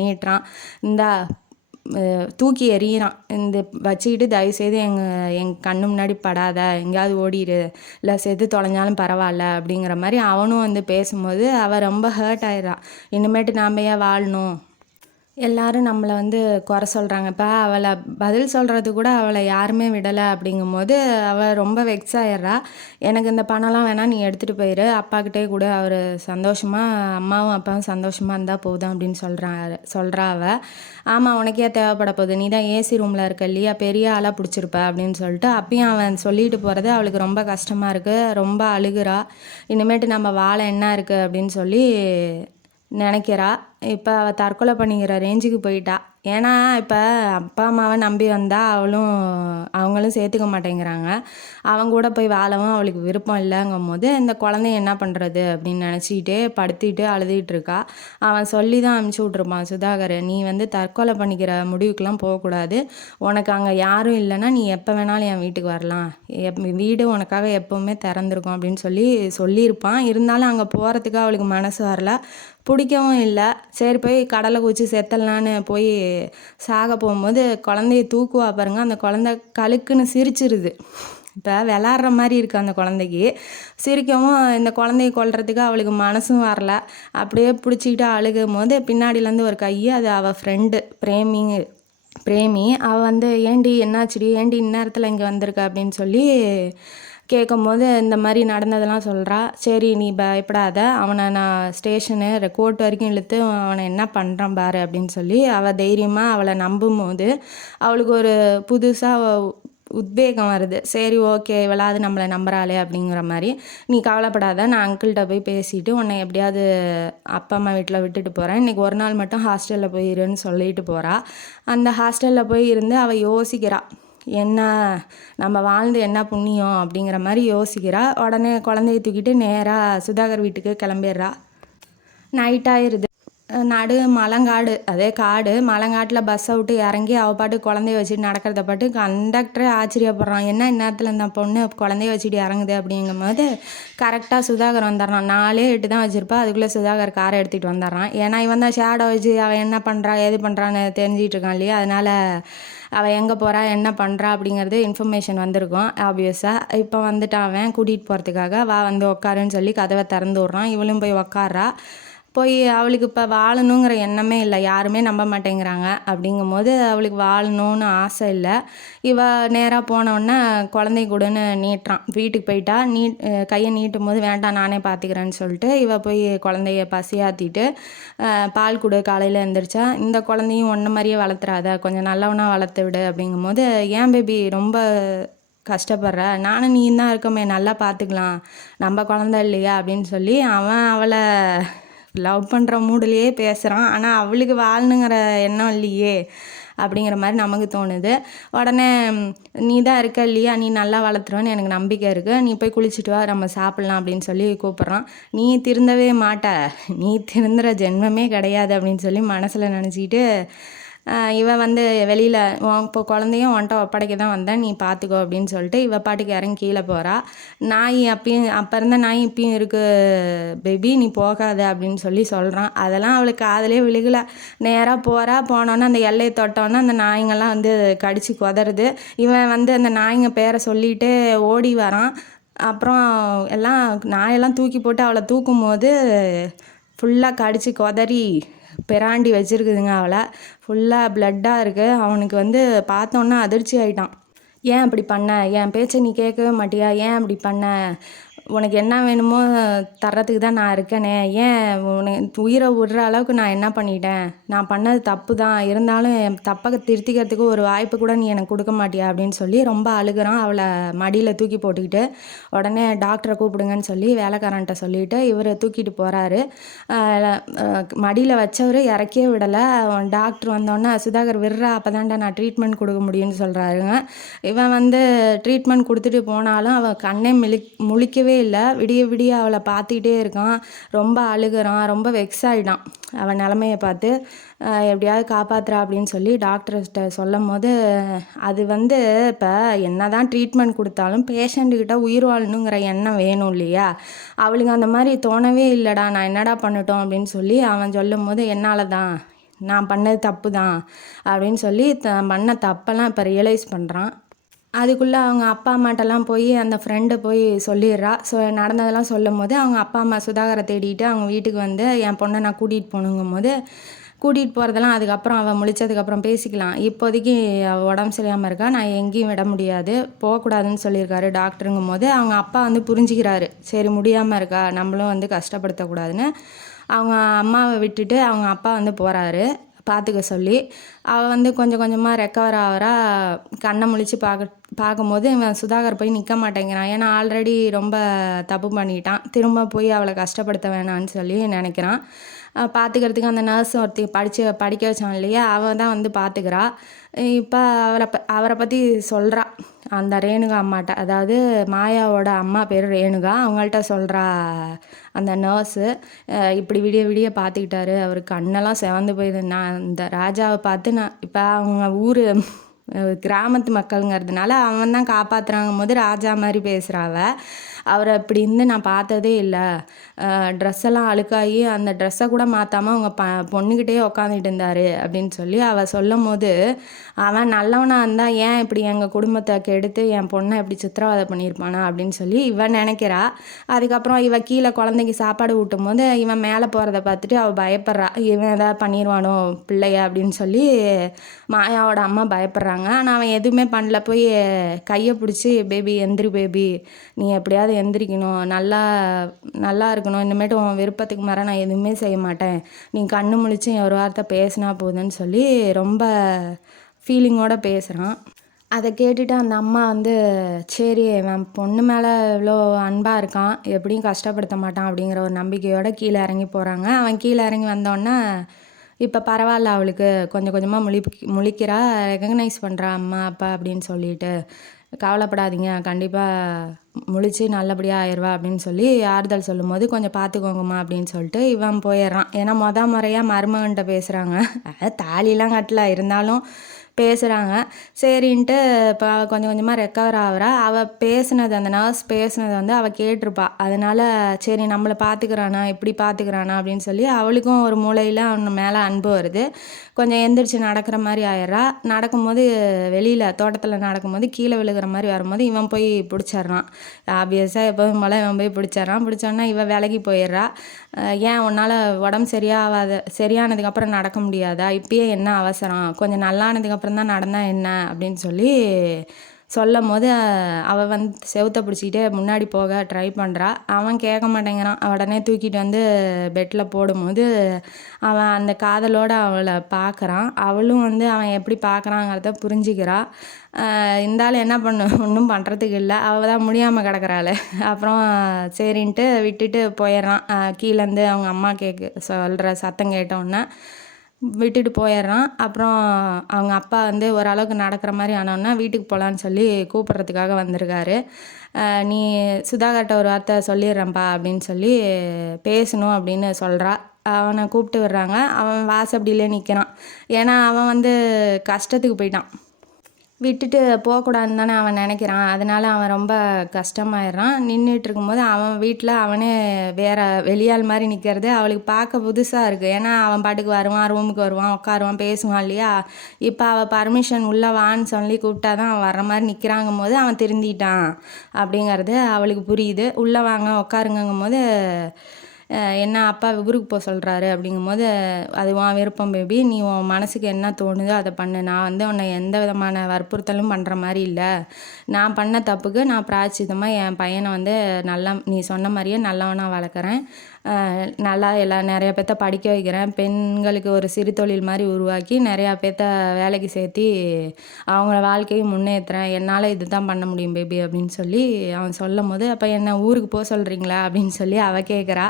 நீட்டுறான். இந்தா தூக்கி எறிகிறான். இந்த வச்சுக்கிட்டு தயவுசெய்து எங்கள் கண்ணு முன்னாடி படாத, எங்கேயாவது ஓடிடு, இல்லை செத்து தொலைஞ்சாலும் பரவாயில்ல அப்படிங்கிற மாதிரி அவனும் வந்து பேசும்போது அவள் ரொம்ப ஹர்ட் ஆயிடுறான். இனிமேட்டு நாம் ஏன் வாழணும், எல்லாரும் நம்மளை வந்து குறை சொல்கிறாங்க. இப்போ அவளை பதில் சொல்கிறது கூட அவளை யாருமே விடலை அப்படிங்கும்போது அவள் ரொம்ப வெக்ஸ் ஆயிடுறா. எனக்கு இந்த பணம்லாம் வேணாம், நீ எடுத்துகிட்டு போயிரு, அப்பாக்கிட்டே கூட, அவர் சந்தோஷமாக, அம்மாவும் அப்பாவும் சந்தோஷமாக இருந்தால் போதும் அப்படின்னு சொல்கிறா அவள். ஆமாம், உனக்கே தேவைப்பட போகுது, நீ தான் ஏசி ரூமில் இருக்க இல்லையா, பெரிய ஆளாக பிடிச்சிருப்ப அப்படின்னு சொல்லிட்டு அப்பயும் அவன் சொல்லிட்டு போகிறது அவளுக்கு ரொம்ப கஷ்டமாக இருக்குது. ரொம்ப அழுகிறா. இனிமேட்டு நம்ம வாழ என்ன இருக்குது அப்படின்னு சொல்லி நினைக்கிறா. இப்போ அவள் தற்கொலை பண்ணிக்கிற ரேஞ்சுக்கு போயிட்டா. ஏன்னா இப்போ அப்பா அம்மாவை நம்பி வந்தால் அவங்களும் சேர்த்துக்க மாட்டேங்கிறாங்க. அவங்க கூட போய் வாழவும் அவளுக்கு விருப்பம் இல்லைங்கும் போது இந்த குழந்தைய என்ன பண்ணுறது அப்படின்னு நினச்சிக்கிட்டே படுத்திட்டு அழுதுகிட்டு இருக்கா. அவன் சொல்லி தான் அனுப்பிச்சி விட்ருப்பான், சுதாகர் நீ வந்து தற்கொலை பண்ணிக்கிற முடிவுக்கெலாம் போகக்கூடாது, உனக்கு அங்கே யாரும் இல்லைன்னா நீ எப்போ வேணாலும் என் வீட்டுக்கு வரலாம், வீடு உனக்காக எப்போவுமே திறந்துருக்கும் அப்படின்னு சொல்லியிருப்பான். இருந்தாலும் அங்கே போகிறதுக்கு அவளுக்கு மனசு வரல, பிடிக்கவும் இல்லை. சரி போய் கடலை குச்சி செத்தலான்னு போய் சாக போகும்போது குழந்தைய தூக்குவா பாருங்க, அந்த குழந்தை கழுக்குன்னு சிரிச்சிருது. இப்போ விளாட்ற மாதிரி இருக்குது அந்த குழந்தைக்கு. சிரிக்கவும் இந்த குழந்தைய கொல்றதுக்கு அவளுக்கு மனசும் வரல. அப்படியே பிடிச்சிக்கிட்டு அழுகும் போது பின்னாடியிலேருந்து ஒரு கை, அது அவள் ஃப்ரெண்டு பிரேமி. அவள் வந்து ஏண்டி என்னாச்சுடி, ஏண்டி இந்நேரத்தில் இங்கே வந்திருக்க அப்படின்னு சொல்லி கேட்கும்போது இந்த மாதிரி நடந்ததெல்லாம் சொல்கிறா. சரி நீ பயப்படாத, அவனை நான் ஸ்டேஷனு கோர்ட் வரைக்கும் இழுத்து அவனை என்ன பண்ணுறான் பாரு அப்படின்னு சொல்லி அவள் தைரியமாக அவளை நம்பும் போது அவளுக்கு ஒரு புதுசாக உத்வேகம் வருது. சரி ஓகே, இவளாவது நம்மளை நம்புறாளே அப்படிங்கிற மாதிரி. நீ கவலைப்படாத, நான் அங்கிள்கிட்ட போய் பேசிவிட்டு உன்னை எப்படியாவது அப்பா அம்மா வீட்டில் விட்டுட்டு போகிறேன், இன்றைக்கி ஒரு நாள் மட்டும் ஹாஸ்டலில் போயிருன்னு சொல்லிட்டு போகிறா. அந்த ஹாஸ்டலில் போய் இருந்து அவள் யோசிக்கிறா, என்ன நம்ம வாழ்ந்து என்ன புண்ணியம் அப்படிங்கிற மாதிரி யோசிக்கிறா. உடனே குழந்தைய தூக்கிட்டு நேராக சுதாகர் வீட்டுக்கு கிளம்பிடுறா. நைட்டாகிருது. மலங்காடு, அதே காடு, மலங்காட்டில் பஸ்ஸை விட்டு இறங்கி அவள் பாட்டு குழந்தைய வச்சுட்டு நடக்கிறத பாட்டு கண்டக்டரே ஆச்சரியப்படுறான். என்ன இந்நேரத்தில் இந்த பொண்ணு குழந்தைய வச்சுட்டு இறங்குது அப்படிங்கும்போது கரெக்டாக சுதாகர் வந்துடுறான். 4-8 தான் வச்சுருப்பா, அதுக்குள்ளே சுதாகர் காரை எடுத்துகிட்டு வந்துடுறான். ஏன்னா இவன் தான் ஷேடோ வச்சு அவன் என்ன பண்ணுறா ஏது பண்ணுறான்னு தெரிஞ்சிகிட்டு இருக்கான் இல்லையா, அதனால் அவள் எங்கே போகிறா என்ன பண்ணுறா அப்படிங்கிறது இன்ஃபர்மேஷன் வந்திருக்கும் ஆப்வியஸாக. இப்போ வந்துட்டான் அவன் கூட்டிகிட்டு போகிறதுக்காக. வா வந்து உட்காருன்னு சொல்லி கதவை திறந்து விட்றான். இவளும் போய் உட்கார்றா. போய் அவளுக்கு இப்போ வாழணுங்கிற எண்ணமே இல்லை, யாருமே நம்ப மாட்டேங்கிறாங்க. அப்படிங்கும்போது அவளுக்கு வாழணும்னு ஆசை இல்லை. இவ நேராக போனோடனே குழந்தை கூடன்னு நீட்டுறான். வீட்டுக்கு போயிட்டா கையை நீட்டும் போது வேண்டாம் நானே பார்த்துக்கிறேன்னு சொல்லிட்டு இவ போய் குழந்தைய பசியாற்றிட்டு பால் கொடு காலையில் எழுந்திரிச்சா, இந்த குழந்தையும் ஒன்றை மாதிரியே வளர்த்துறாத, கொஞ்சம் நல்லவனா வளர்த்து விடு. அப்படிங்கும்போது ஏன் பேபி ரொம்ப கஷ்டப்படுற, நானும் நீ தான் இருக்கோமே, நல்லா பார்த்துக்கலாம், நம்ம குழந்தை இல்லையா அப்படின்னு சொல்லி அவன் அவளை லவ் பண்ணுற மூடுலேயே பேசுகிறான். ஆனால் அவளுக்கு வாழணுங்கிற எண்ணம் இல்லையே அப்படிங்கிற மாதிரி நமக்கு தோணுது. உடனே நீ தான் இருக்க இல்லையா, நீ நல்லா வளர்த்துருவேன்னு எனக்கு நம்பிக்கை இருக்குது, நீ போய் குளிச்சுட்டு வா, நம்ம சாப்பிட்லாம் அப்படின்னு சொல்லி கூப்பிட்றான். நீ திருந்தவே மாட்ட, நீ திருந்துற ஜென்மமே கிடையாது அப்படின்னு சொல்லி மனசில் நினச்சிக்கிட்டு இவன் வந்து வெளியில் இப்போ குழந்தையும் உன்ட்ட ஒப்படைக்க தான் வந்தேன், நீ பார்த்துக்கோ அப்படின்னு சொல்லிட்டு இவ பாட்டுக்கு இறங்கி கீழே போகிறா. நாய் அப்பயும் அப்போ இருந்த நாய் இப்பயும் இருக்குது பேபி, நீ போகாத அப்படின்னு சொல்லி சொல்கிறான். அதெல்லாம் அவளுக்கு காதிலே விழுகலை. நேராக போனோன்னே அந்த எல்லையை தொட்டோன்னே அந்த நாய்ங்கள்லாம் வந்து கடிச்சு கொதறுது. இவன் வந்து அந்த நாய்ங்க பேரை சொல்லிட்டு ஓடி வரான். அப்புறம் எல்லாம் நாயெல்லாம் தூக்கி போட்டு அவளை தூக்கும் போது ஃபுல்லாக கடிச்சு கொதறி பெராண்டி வச்சுருக்குதுங்க. அவளை ஃபுல்லாக ப்ளட்டாக இருக்குது. அவனுக்கு வந்து பார்த்தோன்னா அதிர்ச்சி ஆகிட்டான். ஏன் அப்படி பண்ண, என் பேச்சை நீ கேட்கவே மாட்டியா, ஏன் அப்படி பண்ண, உனக்கு என்ன வேணுமோ தர்றதுக்கு தான் நான் இருக்கேனே, ஏன் உனக்கு உயிரை விடுற அளவுக்கு நான் என்ன பண்ணிட்டேன், நான் பண்ணது தப்பு தான், இருந்தாலும் என் தப்பை திருத்திக்கிறதுக்கு ஒரு வாய்ப்பு கூட நீ எனக்கு கொடுக்க மாட்டியா அப்படின்னு சொல்லி ரொம்ப அழுகிறான். அவளை மடியில் தூக்கி போட்டுக்கிட்டு உடனே டாக்டரை கூப்பிடுங்கன்னு சொல்லி வேலைக்காரன்ட்ட சொல்லிவிட்டு இவர் தூக்கிட்டு போகிறாரு. மடியில் வச்சவர் இறக்கியே விடலை. டாக்டர் வந்தோடனே சுதாகர் விடுறா, அப்போ தான்டா நான் ட்ரீட்மெண்ட் கொடுக்க முடியும்னு சொல்கிறாருங்க. இவன் வந்து ட்ரீட்மெண்ட் கொடுத்துட்டு போனாலும் அவள் கண்ணே முழிக்கவே இல்லை. விடிய அவளை பார்த்துக்கிட்டே இருக்கான். ரொம்ப அழுகிறான், ரொம்ப வெக்ஸ் ஆகிடான் அவன் நிலமையை பார்த்து. எப்படியாவது காப்பாற்றுறா அப்படின்னு சொல்லி டாக்டர்கிட்ட சொல்லும் போது, அது வந்து இப்போ என்ன தான் ட்ரீட்மெண்ட் கொடுத்தாலும் பேஷண்ட்டுக்கிட்ட உயிர் வாழணுங்கிற எண்ணம் வேணும் இல்லையா, அவளுக்கு அந்த மாதிரி தோணவே இல்லைடா, நான் என்னடா பண்ணட்டும் அப்படின்னு சொல்லி அவன் சொல்லும் போது, என்னால் தான், நான் பண்ணது தப்பு தான் அப்படின்னு சொல்லி பண்ண தப்பெல்லாம் இப்போ ரியலைஸ் பண்ணுறான். அதுக்குள்ளே அவங்க அப்பா அம்மாட்டெல்லாம் போய் அந்த ஃப்ரெண்டு போய் சொல்லிடுறா. நடந்ததெல்லாம் சொல்லும் போது அவங்க அப்பா அம்மா சுதாகரை தேடிட்டு அவங்க வீட்டுக்கு வந்து என் பொண்ணை நான் கூட்டிகிட்டு போகணுங்கும் போது, கூட்டிகிட்டு போகிறதெல்லாம் அதுக்கப்புறம் அவள் முழிச்சதுக்கப்புறம் பேசிக்கலாம், இப்போதைக்கு அவள் உடம்பு சரியாமல் இருக்கா, நான் எங்கேயும் விட முடியாது, போகக்கூடாதுன்னு சொல்லியிருக்காரு டாக்டருங்கும் போது அவங்க அப்பா வந்து புரிஞ்சுக்கிறாரு, சரி முடியாமல் இருக்கா, நம்மளும் வந்து கஷ்டப்படுத்தக்கூடாதுன்னு அவங்க அம்மாவை விட்டுட்டு அவங்க அப்பா வந்து போகிறாரு பார்த்துக்க சொல்லி. அவள் வந்து கொஞ்சம் கொஞ்சமாக ரெக்கவர் ஆகிறா. கண்ணை முழிச்சு பார்க்கும்போது இவன் சுதாகர் போய் நிற்க மாட்டேங்கிறான். ஏன்னா ஆல்ரெடி ரொம்ப தப்பு பண்ணிட்டான், திரும்ப போய் அவளை கஷ்டப்படுத்த வேணான்னு சொல்லி நினைக்கிறான். பார்த்துக்கிறதுக்கு அந்த நர்ஸ் ஒருத்தி படிக்க வச்சான் இல்லையா, அவள் தான் வந்து பார்த்துக்கிறா. இப்போ அவரை பற்றி சொல்கிறா அந்த ரேணுகா அம்மாட்ட, அதாவது மாயாவோட அம்மா பேர் ரேணுகா, அவங்கள்ட்ட சொல்கிறா அந்த நர்ஸு, இப்படி விடிய பார்த்துக்கிட்டாரு, அவர் கண்ணெல்லாம் செவந்து போயிது, நான் இந்த ராஜாவை பார்த்து நான் இப்போ அவங்க ஊர் கிராமத்து மக்களுங்கிறதுனால அவன் தான் காப்பாற்றுறாங்கும் போது ராஜா மாதிரி பேசுகிறாவ. அவரை இப்படி இருந்து நான் பார்த்ததே இல்லை, ட்ரெஸ்ஸெல்லாம் அழுக்காகி அந்த ட்ரெஸ்ஸை கூட மாற்றாமல் அவங்க பொண்ணுக்கிட்டே உக்காந்துட்டு இருந்தார் அப்படின்னு சொல்லி அவள் சொல்லும் போது, அவன் நல்லவனாக இருந்தால் ஏன் இப்படி எங்கள் குடும்பத்தை கெடுத்து என் பொண்ணை எப்படி சித்திரவதை பண்ணியிருப்பானா அப்படின்னு சொல்லி இவன் நினைக்கிறா. அதுக்கப்புறம் இவன் கீழே குழந்தைக்கு சாப்பாடு ஊட்டும் போது இவன் மேலே போகிறத பார்த்துட்டு அவள் பயப்படுறா, இவன் எதாவது பண்ணிடுவானோ பிள்ளைய அப்படின்னு சொல்லி மாயாவோட அம்மா பயப்படுறாங்க. ஆனால் அவன் எதுவுமே பண்ணல, போய் கையை பிடிச்சி பேபி எந்திரி பேபி, நீ எப்படியாவது எந்திரிக்கணும், நல்லா இருக்கணும், இனிமேட்டு உன் விருப்பத்துக்கு மேலே நான் எதுவுமே செய்ய மாட்டேன், நீ கண்ணு முழிச்சு ஒரு வார்த்தை பேசினா போதுன்னு சொல்லி ரொம்ப ஃபீலிங்கோடு பேசுகிறான். அதை கேட்டுட்டு அந்த அம்மா வந்து சரி அவன் பொண்ணு மேலே இவ்வளோ அன்பாக இருக்கான், எப்படியும் கஷ்டப்படுத்த மாட்டான் அப்படிங்கிற ஒரு நம்பிக்கையோடு கீழே இறங்கி போகிறாங்க. அவன் கீழே இறங்கி வந்தோடனே இப்போ பரவாயில்ல, அவளுக்கு கொஞ்சம் கொஞ்சமாக முழிக்கிறா, ரெகக்னைஸ் பண்ணுறா அம்மா அப்பா அப்படின்னு சொல்லிட்டு, கவலைப்படாதீங்க கண்டிப்பாக முழிச்சு நல்லபடியாக ஆயிடுவா அப்படின்னு சொல்லி ஆறுதல் சொல்லும் போது, கொஞ்சம் பார்த்துக்கோங்கம்மா அப்படின்னு சொல்லிட்டு இவன் போயிடுறான். ஏன்னா முறையாக மருமகன்கிட்ட பேசுகிறாங்க, தாலிலாம் கட்டல இருந்தாலும் பேசுகிறாங்க. சரின்ட்டு இப்போ கொஞ்சம் கொஞ்சமாக ரெக்கவர் ஆகிறா. அவள் பேசுனது, அந்த நர்ஸ் பேசுனதை வந்து அவள் கேட்டிருப்பா. அதனால் சரி நம்மளை பார்த்துக்கிறானா இப்படி பார்த்துக்கிறானா அப்படின்னு சொல்லி அவளுக்கும் ஒரு மூலையில் அவன் மேலே அன்பு வருது. கொஞ்சம் எந்திரிச்சு நடக்கிற மாதிரி ஆயிடுறா. நடக்கும்போது வெளியில் தோட்டத்தில் நடக்கும்போது கீழே விழுகிற மாதிரி வரும்போது இவன் போய் பிடிச்சிட்றான். ஆப்வியஸாக எப்போதும் போல் இவன் போய் பிடிச்சிட்றான். பிடிச்சோன்னா இவன் விலகி போயிடுறா. ஏன் உன்னால் உடம்பு சரியானதுக்கப்புறம் நடக்க முடியாதா, இப்பயே என்ன அவசரம், கொஞ்சம் நல்லானதுக்கப்புறம் தான் நடந்தால் என்ன அப்படின்னு சொல்லும் போது அவள் வந்து செவுத்த பிடிச்சிக்கிட்டே முன்னாடி போக ட்ரை பண்ணுறா. அவன் கேட்க மாட்டேங்கிறான். உடனே தூக்கிட்டு வந்து பெட்டில் போடும்போது அவன் அந்த காதலோடு அவளை பார்க்குறான். அவளும் வந்து அவன் எப்படி பார்க்குறாங்கிறத புரிஞ்சுக்கிறா. இருந்தாலும் என்ன ஒன்றும் பண்ணுறதுக்கு இல்லை, அவள் தான் முடியாமல் கிடக்குறாள். அப்புறம் சரின்ட்டு விட்டுட்டு போயிடுறான். கீழேருந்து அவங்க அம்மா சொல்கிற சத்தம் கேட்டோன்னே விட்டுட்டு போயிடுறான். அப்புறம் அவங்க அப்பா வந்து ஓரளவுக்கு நடக்கிற மாதிரி ஆனோன்னா வீட்டுக்கு போகலான்னு சொல்லி கூப்பிட்றதுக்காக வந்திருக்காரு. நீ சுதாகர்கிட்ட ஒரு வார்த்தை சொல்லிடுறேன்ப்பா அப்படின்னு சொல்லி பேசணும் அப்படின்னு சொல்கிறா. அவனை கூப்பிட்டு விடுறாங்க. அவன் வாசப்படியிலே நிற்கிறான். ஏன்னா அவன் வந்து கஷ்டத்துக்கு போயிட்டான். விட்டுட்டு போகக்கூடாதுன்னு தானே அவன் நினைக்கிறான். அதனால் அவன் ரொம்ப கஷ்டமாயிடுறான். நின்றுட்டு இருக்கும்போது அவன் வீட்டில் அவனே வேறு வெளியாள் மாதிரி நிற்கிறது அவளுக்கு பார்க்க புதுசாக இருக்குது. ஏன்னா அவன் பாட்டுக்கு வருவான், ரூமுக்கு வருவான், உட்காருவான், பேசுவான் இல்லையா. இப்போ அவள் பர்மிஷன் உள்ளே வான்னு சொல்லி கூப்பிட்டா தான் அவன் வர்ற மாதிரி நிற்கிறாங்கும் போது அவன் திருந்திட்டான் அப்படிங்கிறது அவளுக்கு புரியுது. உள்ளே வாங்க உட்காருங்கும் போது என்ன அப்பா ஊருக்கு போக சொல்கிறாரு அப்படிங்கும்போது அது உன் விருப்பம் பேபி, நீ உன் மனசுக்கு என்ன தோணுதோ அதை பண்ணு. நான் வந்து உன்னை எந்த விதமான வற்புறுத்தலும் பண்ணுற மாதிரி இல்லை. நான் பண்ண தப்புக்கு நான் பிராயச்சித்தமாக என் பையனை வந்து நீ சொன்ன மாதிரியே நல்லவனாக வளர்க்குறேன். நல்லா நிறையா பேர்த்த படிக்க வைக்கிறேன். பெண்களுக்கு ஒரு சிறு தொழில் மாதிரி உருவாக்கி நிறையா பேர்த்த வேலைக்கு சேர்த்தி அவங்கள வாழ்க்கையை முன்னேற்றுறேன். என்னால் இது தான் பண்ண முடியும் பேபி அப்படின்னு சொல்லி அவன் சொல்லும் போது, அப்போ என்ன ஊருக்கு போக சொல்கிறீங்களா அப்படின்னு சொல்லி அவள் கேட்குறா.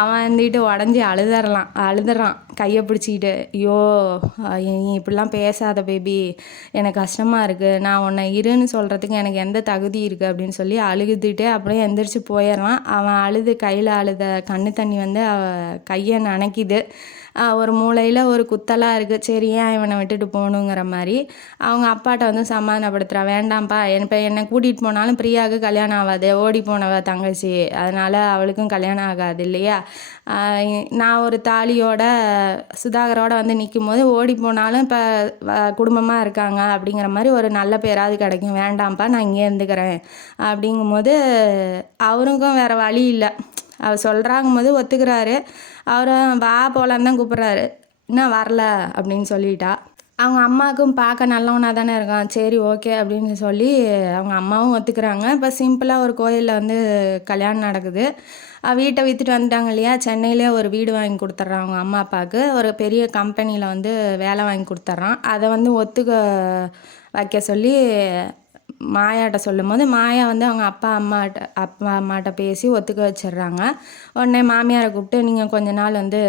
அவன் வந்துட்டு உடஞ்சி அழுதுறான் கையை பிடிச்சிக்கிட்டு. ஐயோ நீ இப்படிலாம் பேசாத பேபி, எனக்கு கஷ்டமாக இருக்குது, நான் உன்னை இருன்னு சொல்கிறதுக்கு எனக்கு எந்த தகுதி இருக்குது அப்படின்னு சொல்லி அழுதுட்டு அப்படியே எந்திரிச்சு போயிடுறான். அவன் கையில் அழுத கண்ணு தண்ணி வந்து கையை நனைக்குது. ஒரு மூலையில் ஒரு குத்தலாக இருக்குது. சரி ஏன் இவனை விட்டுட்டு போகணுங்கிற மாதிரி அவங்க அப்பாட்ட வந்து சமாதானப்படுத்துகிறான். வேண்டாம்ப்பா, இப்போ என்னை கூட்டிகிட்டு போனாலும் பிரியாவுக்கு கல்யாணம் ஆகாது, ஓடி போனவ தங்கச்சி, அதனால் அவளுக்கும் கல்யாணம் ஆகாது இல்லையா. நான் ஒரு தாலியோட சுதாகரோட வந்து நிற்கும் போது ஓடி போனாலும் இப்போ குடும்பமாக இருக்காங்க அப்படிங்கிற மாதிரி ஒரு நல்ல பேராது கிடைக்கும். வேண்டாம்ப்பா, நான் இங்கே இருந்துக்கிறேன் அப்படிங்கும்போது அவருக்கும் வேறு வழி இல்லை. அவர் சொல்கிறாங்கும் போது ஒத்துக்கிறாரு. அவரும் வா போகலான்னு தான் கூப்பிட்றாரு. இன்னும் வரல அப்படின்னு சொல்லிட்டா. அவங்க அம்மாவுக்கும் பார்க்க நல்லவனாக தானே இருக்கான். சரி ஓகே அப்படின்னு சொல்லி அவங்க அம்மாவும் ஒத்துக்கிறாங்க. இப்போ சிம்பிளாக ஒரு கோயிலில் வந்து கல்யாணம் நடக்குது. வீட்டை விற்றுட்டு வந்துட்டாங்க இல்லையா. சென்னையிலே ஒரு வீடு வாங்கி கொடுத்துட்றான் அவங்க அம்மா அப்பாவுக்கு. ஒரு பெரிய கம்பெனியில் வந்து வேலை வாங்கி கொடுத்துட்றான். அதை வந்து ஒத்துக்க வைக்க சொல்லி மாயாட்ட சொல்லும் போது மாயா வந்து அவங்க அப்பா அம்மாட்ட பேசி ஒத்துக்க வச்சிடுறாங்க. உடனே மாமியாரை கூப்பிட்டு நீங்கள் கொஞ்ச நாள் வந்து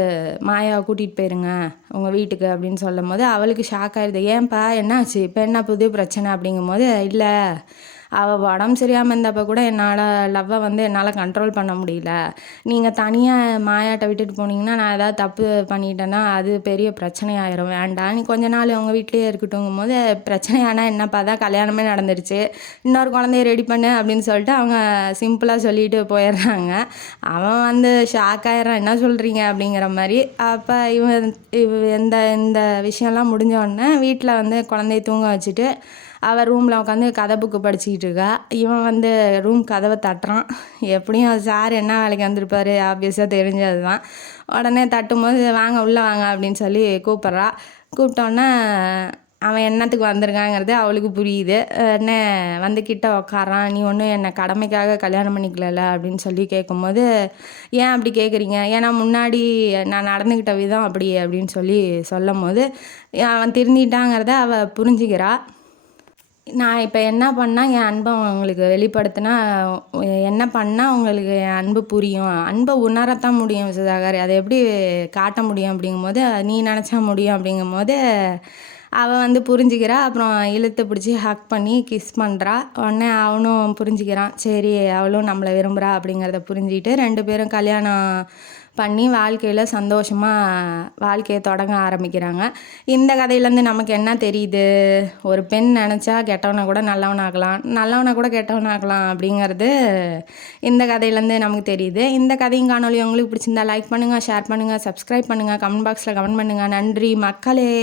மாயாவை கூட்டிகிட்டு போயிருங்க உங்கள் வீட்டுக்கு அப்படின்னு சொல்லும் போது அவளுக்கு ஷாக் ஆகிடுது. ஏன்ப்பா என்னாச்சு, இப்போ என்ன புது பிரச்சனை அப்படிங்கும் போது, இல்லை அவள் உடம்பு சரியாமல் இருந்தப்போ கூட லவ்வை வந்து என்னால் கண்ட்ரோல் பண்ண முடியல. நீங்கள் தனியாக மாயாட்ட விட்டுட்டு போனீங்கன்னா நான் ஏதாவது தப்பு பண்ணிட்டேன்னா அது பெரிய பிரச்சனையாயிரும். வேண்டாம், நீ கொஞ்ச நாள் உங்கள் வீட்லேயே இருக்கட்டுங்கும் போது, பிரச்சனையானால் என்னப்பா தான் கல்யாணமே நடந்துருச்சு, இன்னொரு குழந்தைய ரெடி பண்ணு அப்படின்னு சொல்லிட்டு அவங்க சிம்பிளாக சொல்லிட்டு போயிடுறாங்க. அவன் வந்து ஷாக் ஆயிடுறான், என்ன சொல்கிறீங்க அப்படிங்கிற மாதிரி. அப்போ இந்த விஷயம்லாம் முடிஞ்ச உடனே வீட்டில் வந்து குழந்தைய தூங்க வச்சுட்டு அவள் ரூமில் உட்காந்து கதை புக்கு படிச்சுக்கிட்டு இருக்கா. இவன் வந்து ரூம் கதவை தட்டுறான். எப்படியும் சார் என்ன வேலைக்கு வந்திருப்பாரு, ஆப்வியஸாக தெரிஞ்சது தான். உடனே தட்டும்போது வாங்க உள்ளே வாங்க அப்படின்னு சொல்லி கூப்பிட்றா. கூப்பிட்டோன்னே அவன் என்னத்துக்கு வந்திருக்காங்கிறது அவளுக்கு புரியுது. என்ன வந்து கிட்ட உக்காரான். நீ ஒன்றும் என்னை கடமைக்காக கல்யாணம் பண்ணிக்கல அப்படின்னு சொல்லி கேட்கும்போது, ஏன் அப்படி கேட்குறீங்க, ஏன்னா முன்னாடி நான் நடந்துக்கிட்ட விதம் அப்படி அப்படின்னு சொல்லும் போது அவன் திருந்திட்டாங்கிறத அவள் புரிஞ்சுக்கிறா. நான் இப்போ என்ன பண்ணால் என் அன்பை உங்களுக்கு வெளிப்படுத்தினா, என்ன பண்ணால் உங்களுக்கு என் அன்பு புரியும், அன்பை உணரத்தான் முடியும் சுதாகர், அதை எப்படி காட்ட முடியும் அப்படிங்கும்போது, நீ நினச்சா முடியும் அப்படிங்கும்போது அவள் வந்து புரிஞ்சுக்கிறா. அப்புறம் இழுத்து பிடிச்சி ஹக் பண்ணி கிஸ் பண்ணுறா. உடனே அவனும் புரிஞ்சுக்கிறான். சரி அவளும் நம்மளை விரும்புகிறா அப்படிங்கிறத புரிஞ்சுக்கிட்டு 2 பேரும் கல்யாணம் பண்ணி வாழ்க்கையில் சந்தோஷமாக வாழ்க்கையை தொடங்க ஆரம்பிக்கிறாங்க. இந்த கதையிலேருந்து நமக்கு என்ன தெரியுது? ஒரு பெண் நினச்சா கெட்டவனை கூட நல்லவனாகலாம், நல்லவனை கூட கெட்டவனாகலாம் அப்படிங்கிறது இந்த கதையிலேருந்து நமக்கு தெரியுது. இந்த கதையும் காணொலி உங்களுக்கு பிடிச்சிருந்தா லைக் பண்ணுங்கள், ஷேர் பண்ணுங்கள், சப்ஸ்கிரைப் பண்ணுங்கள், கமெண்ட் பாக்ஸில் கமெண்ட் பண்ணுங்கள். நன்றி மக்களே.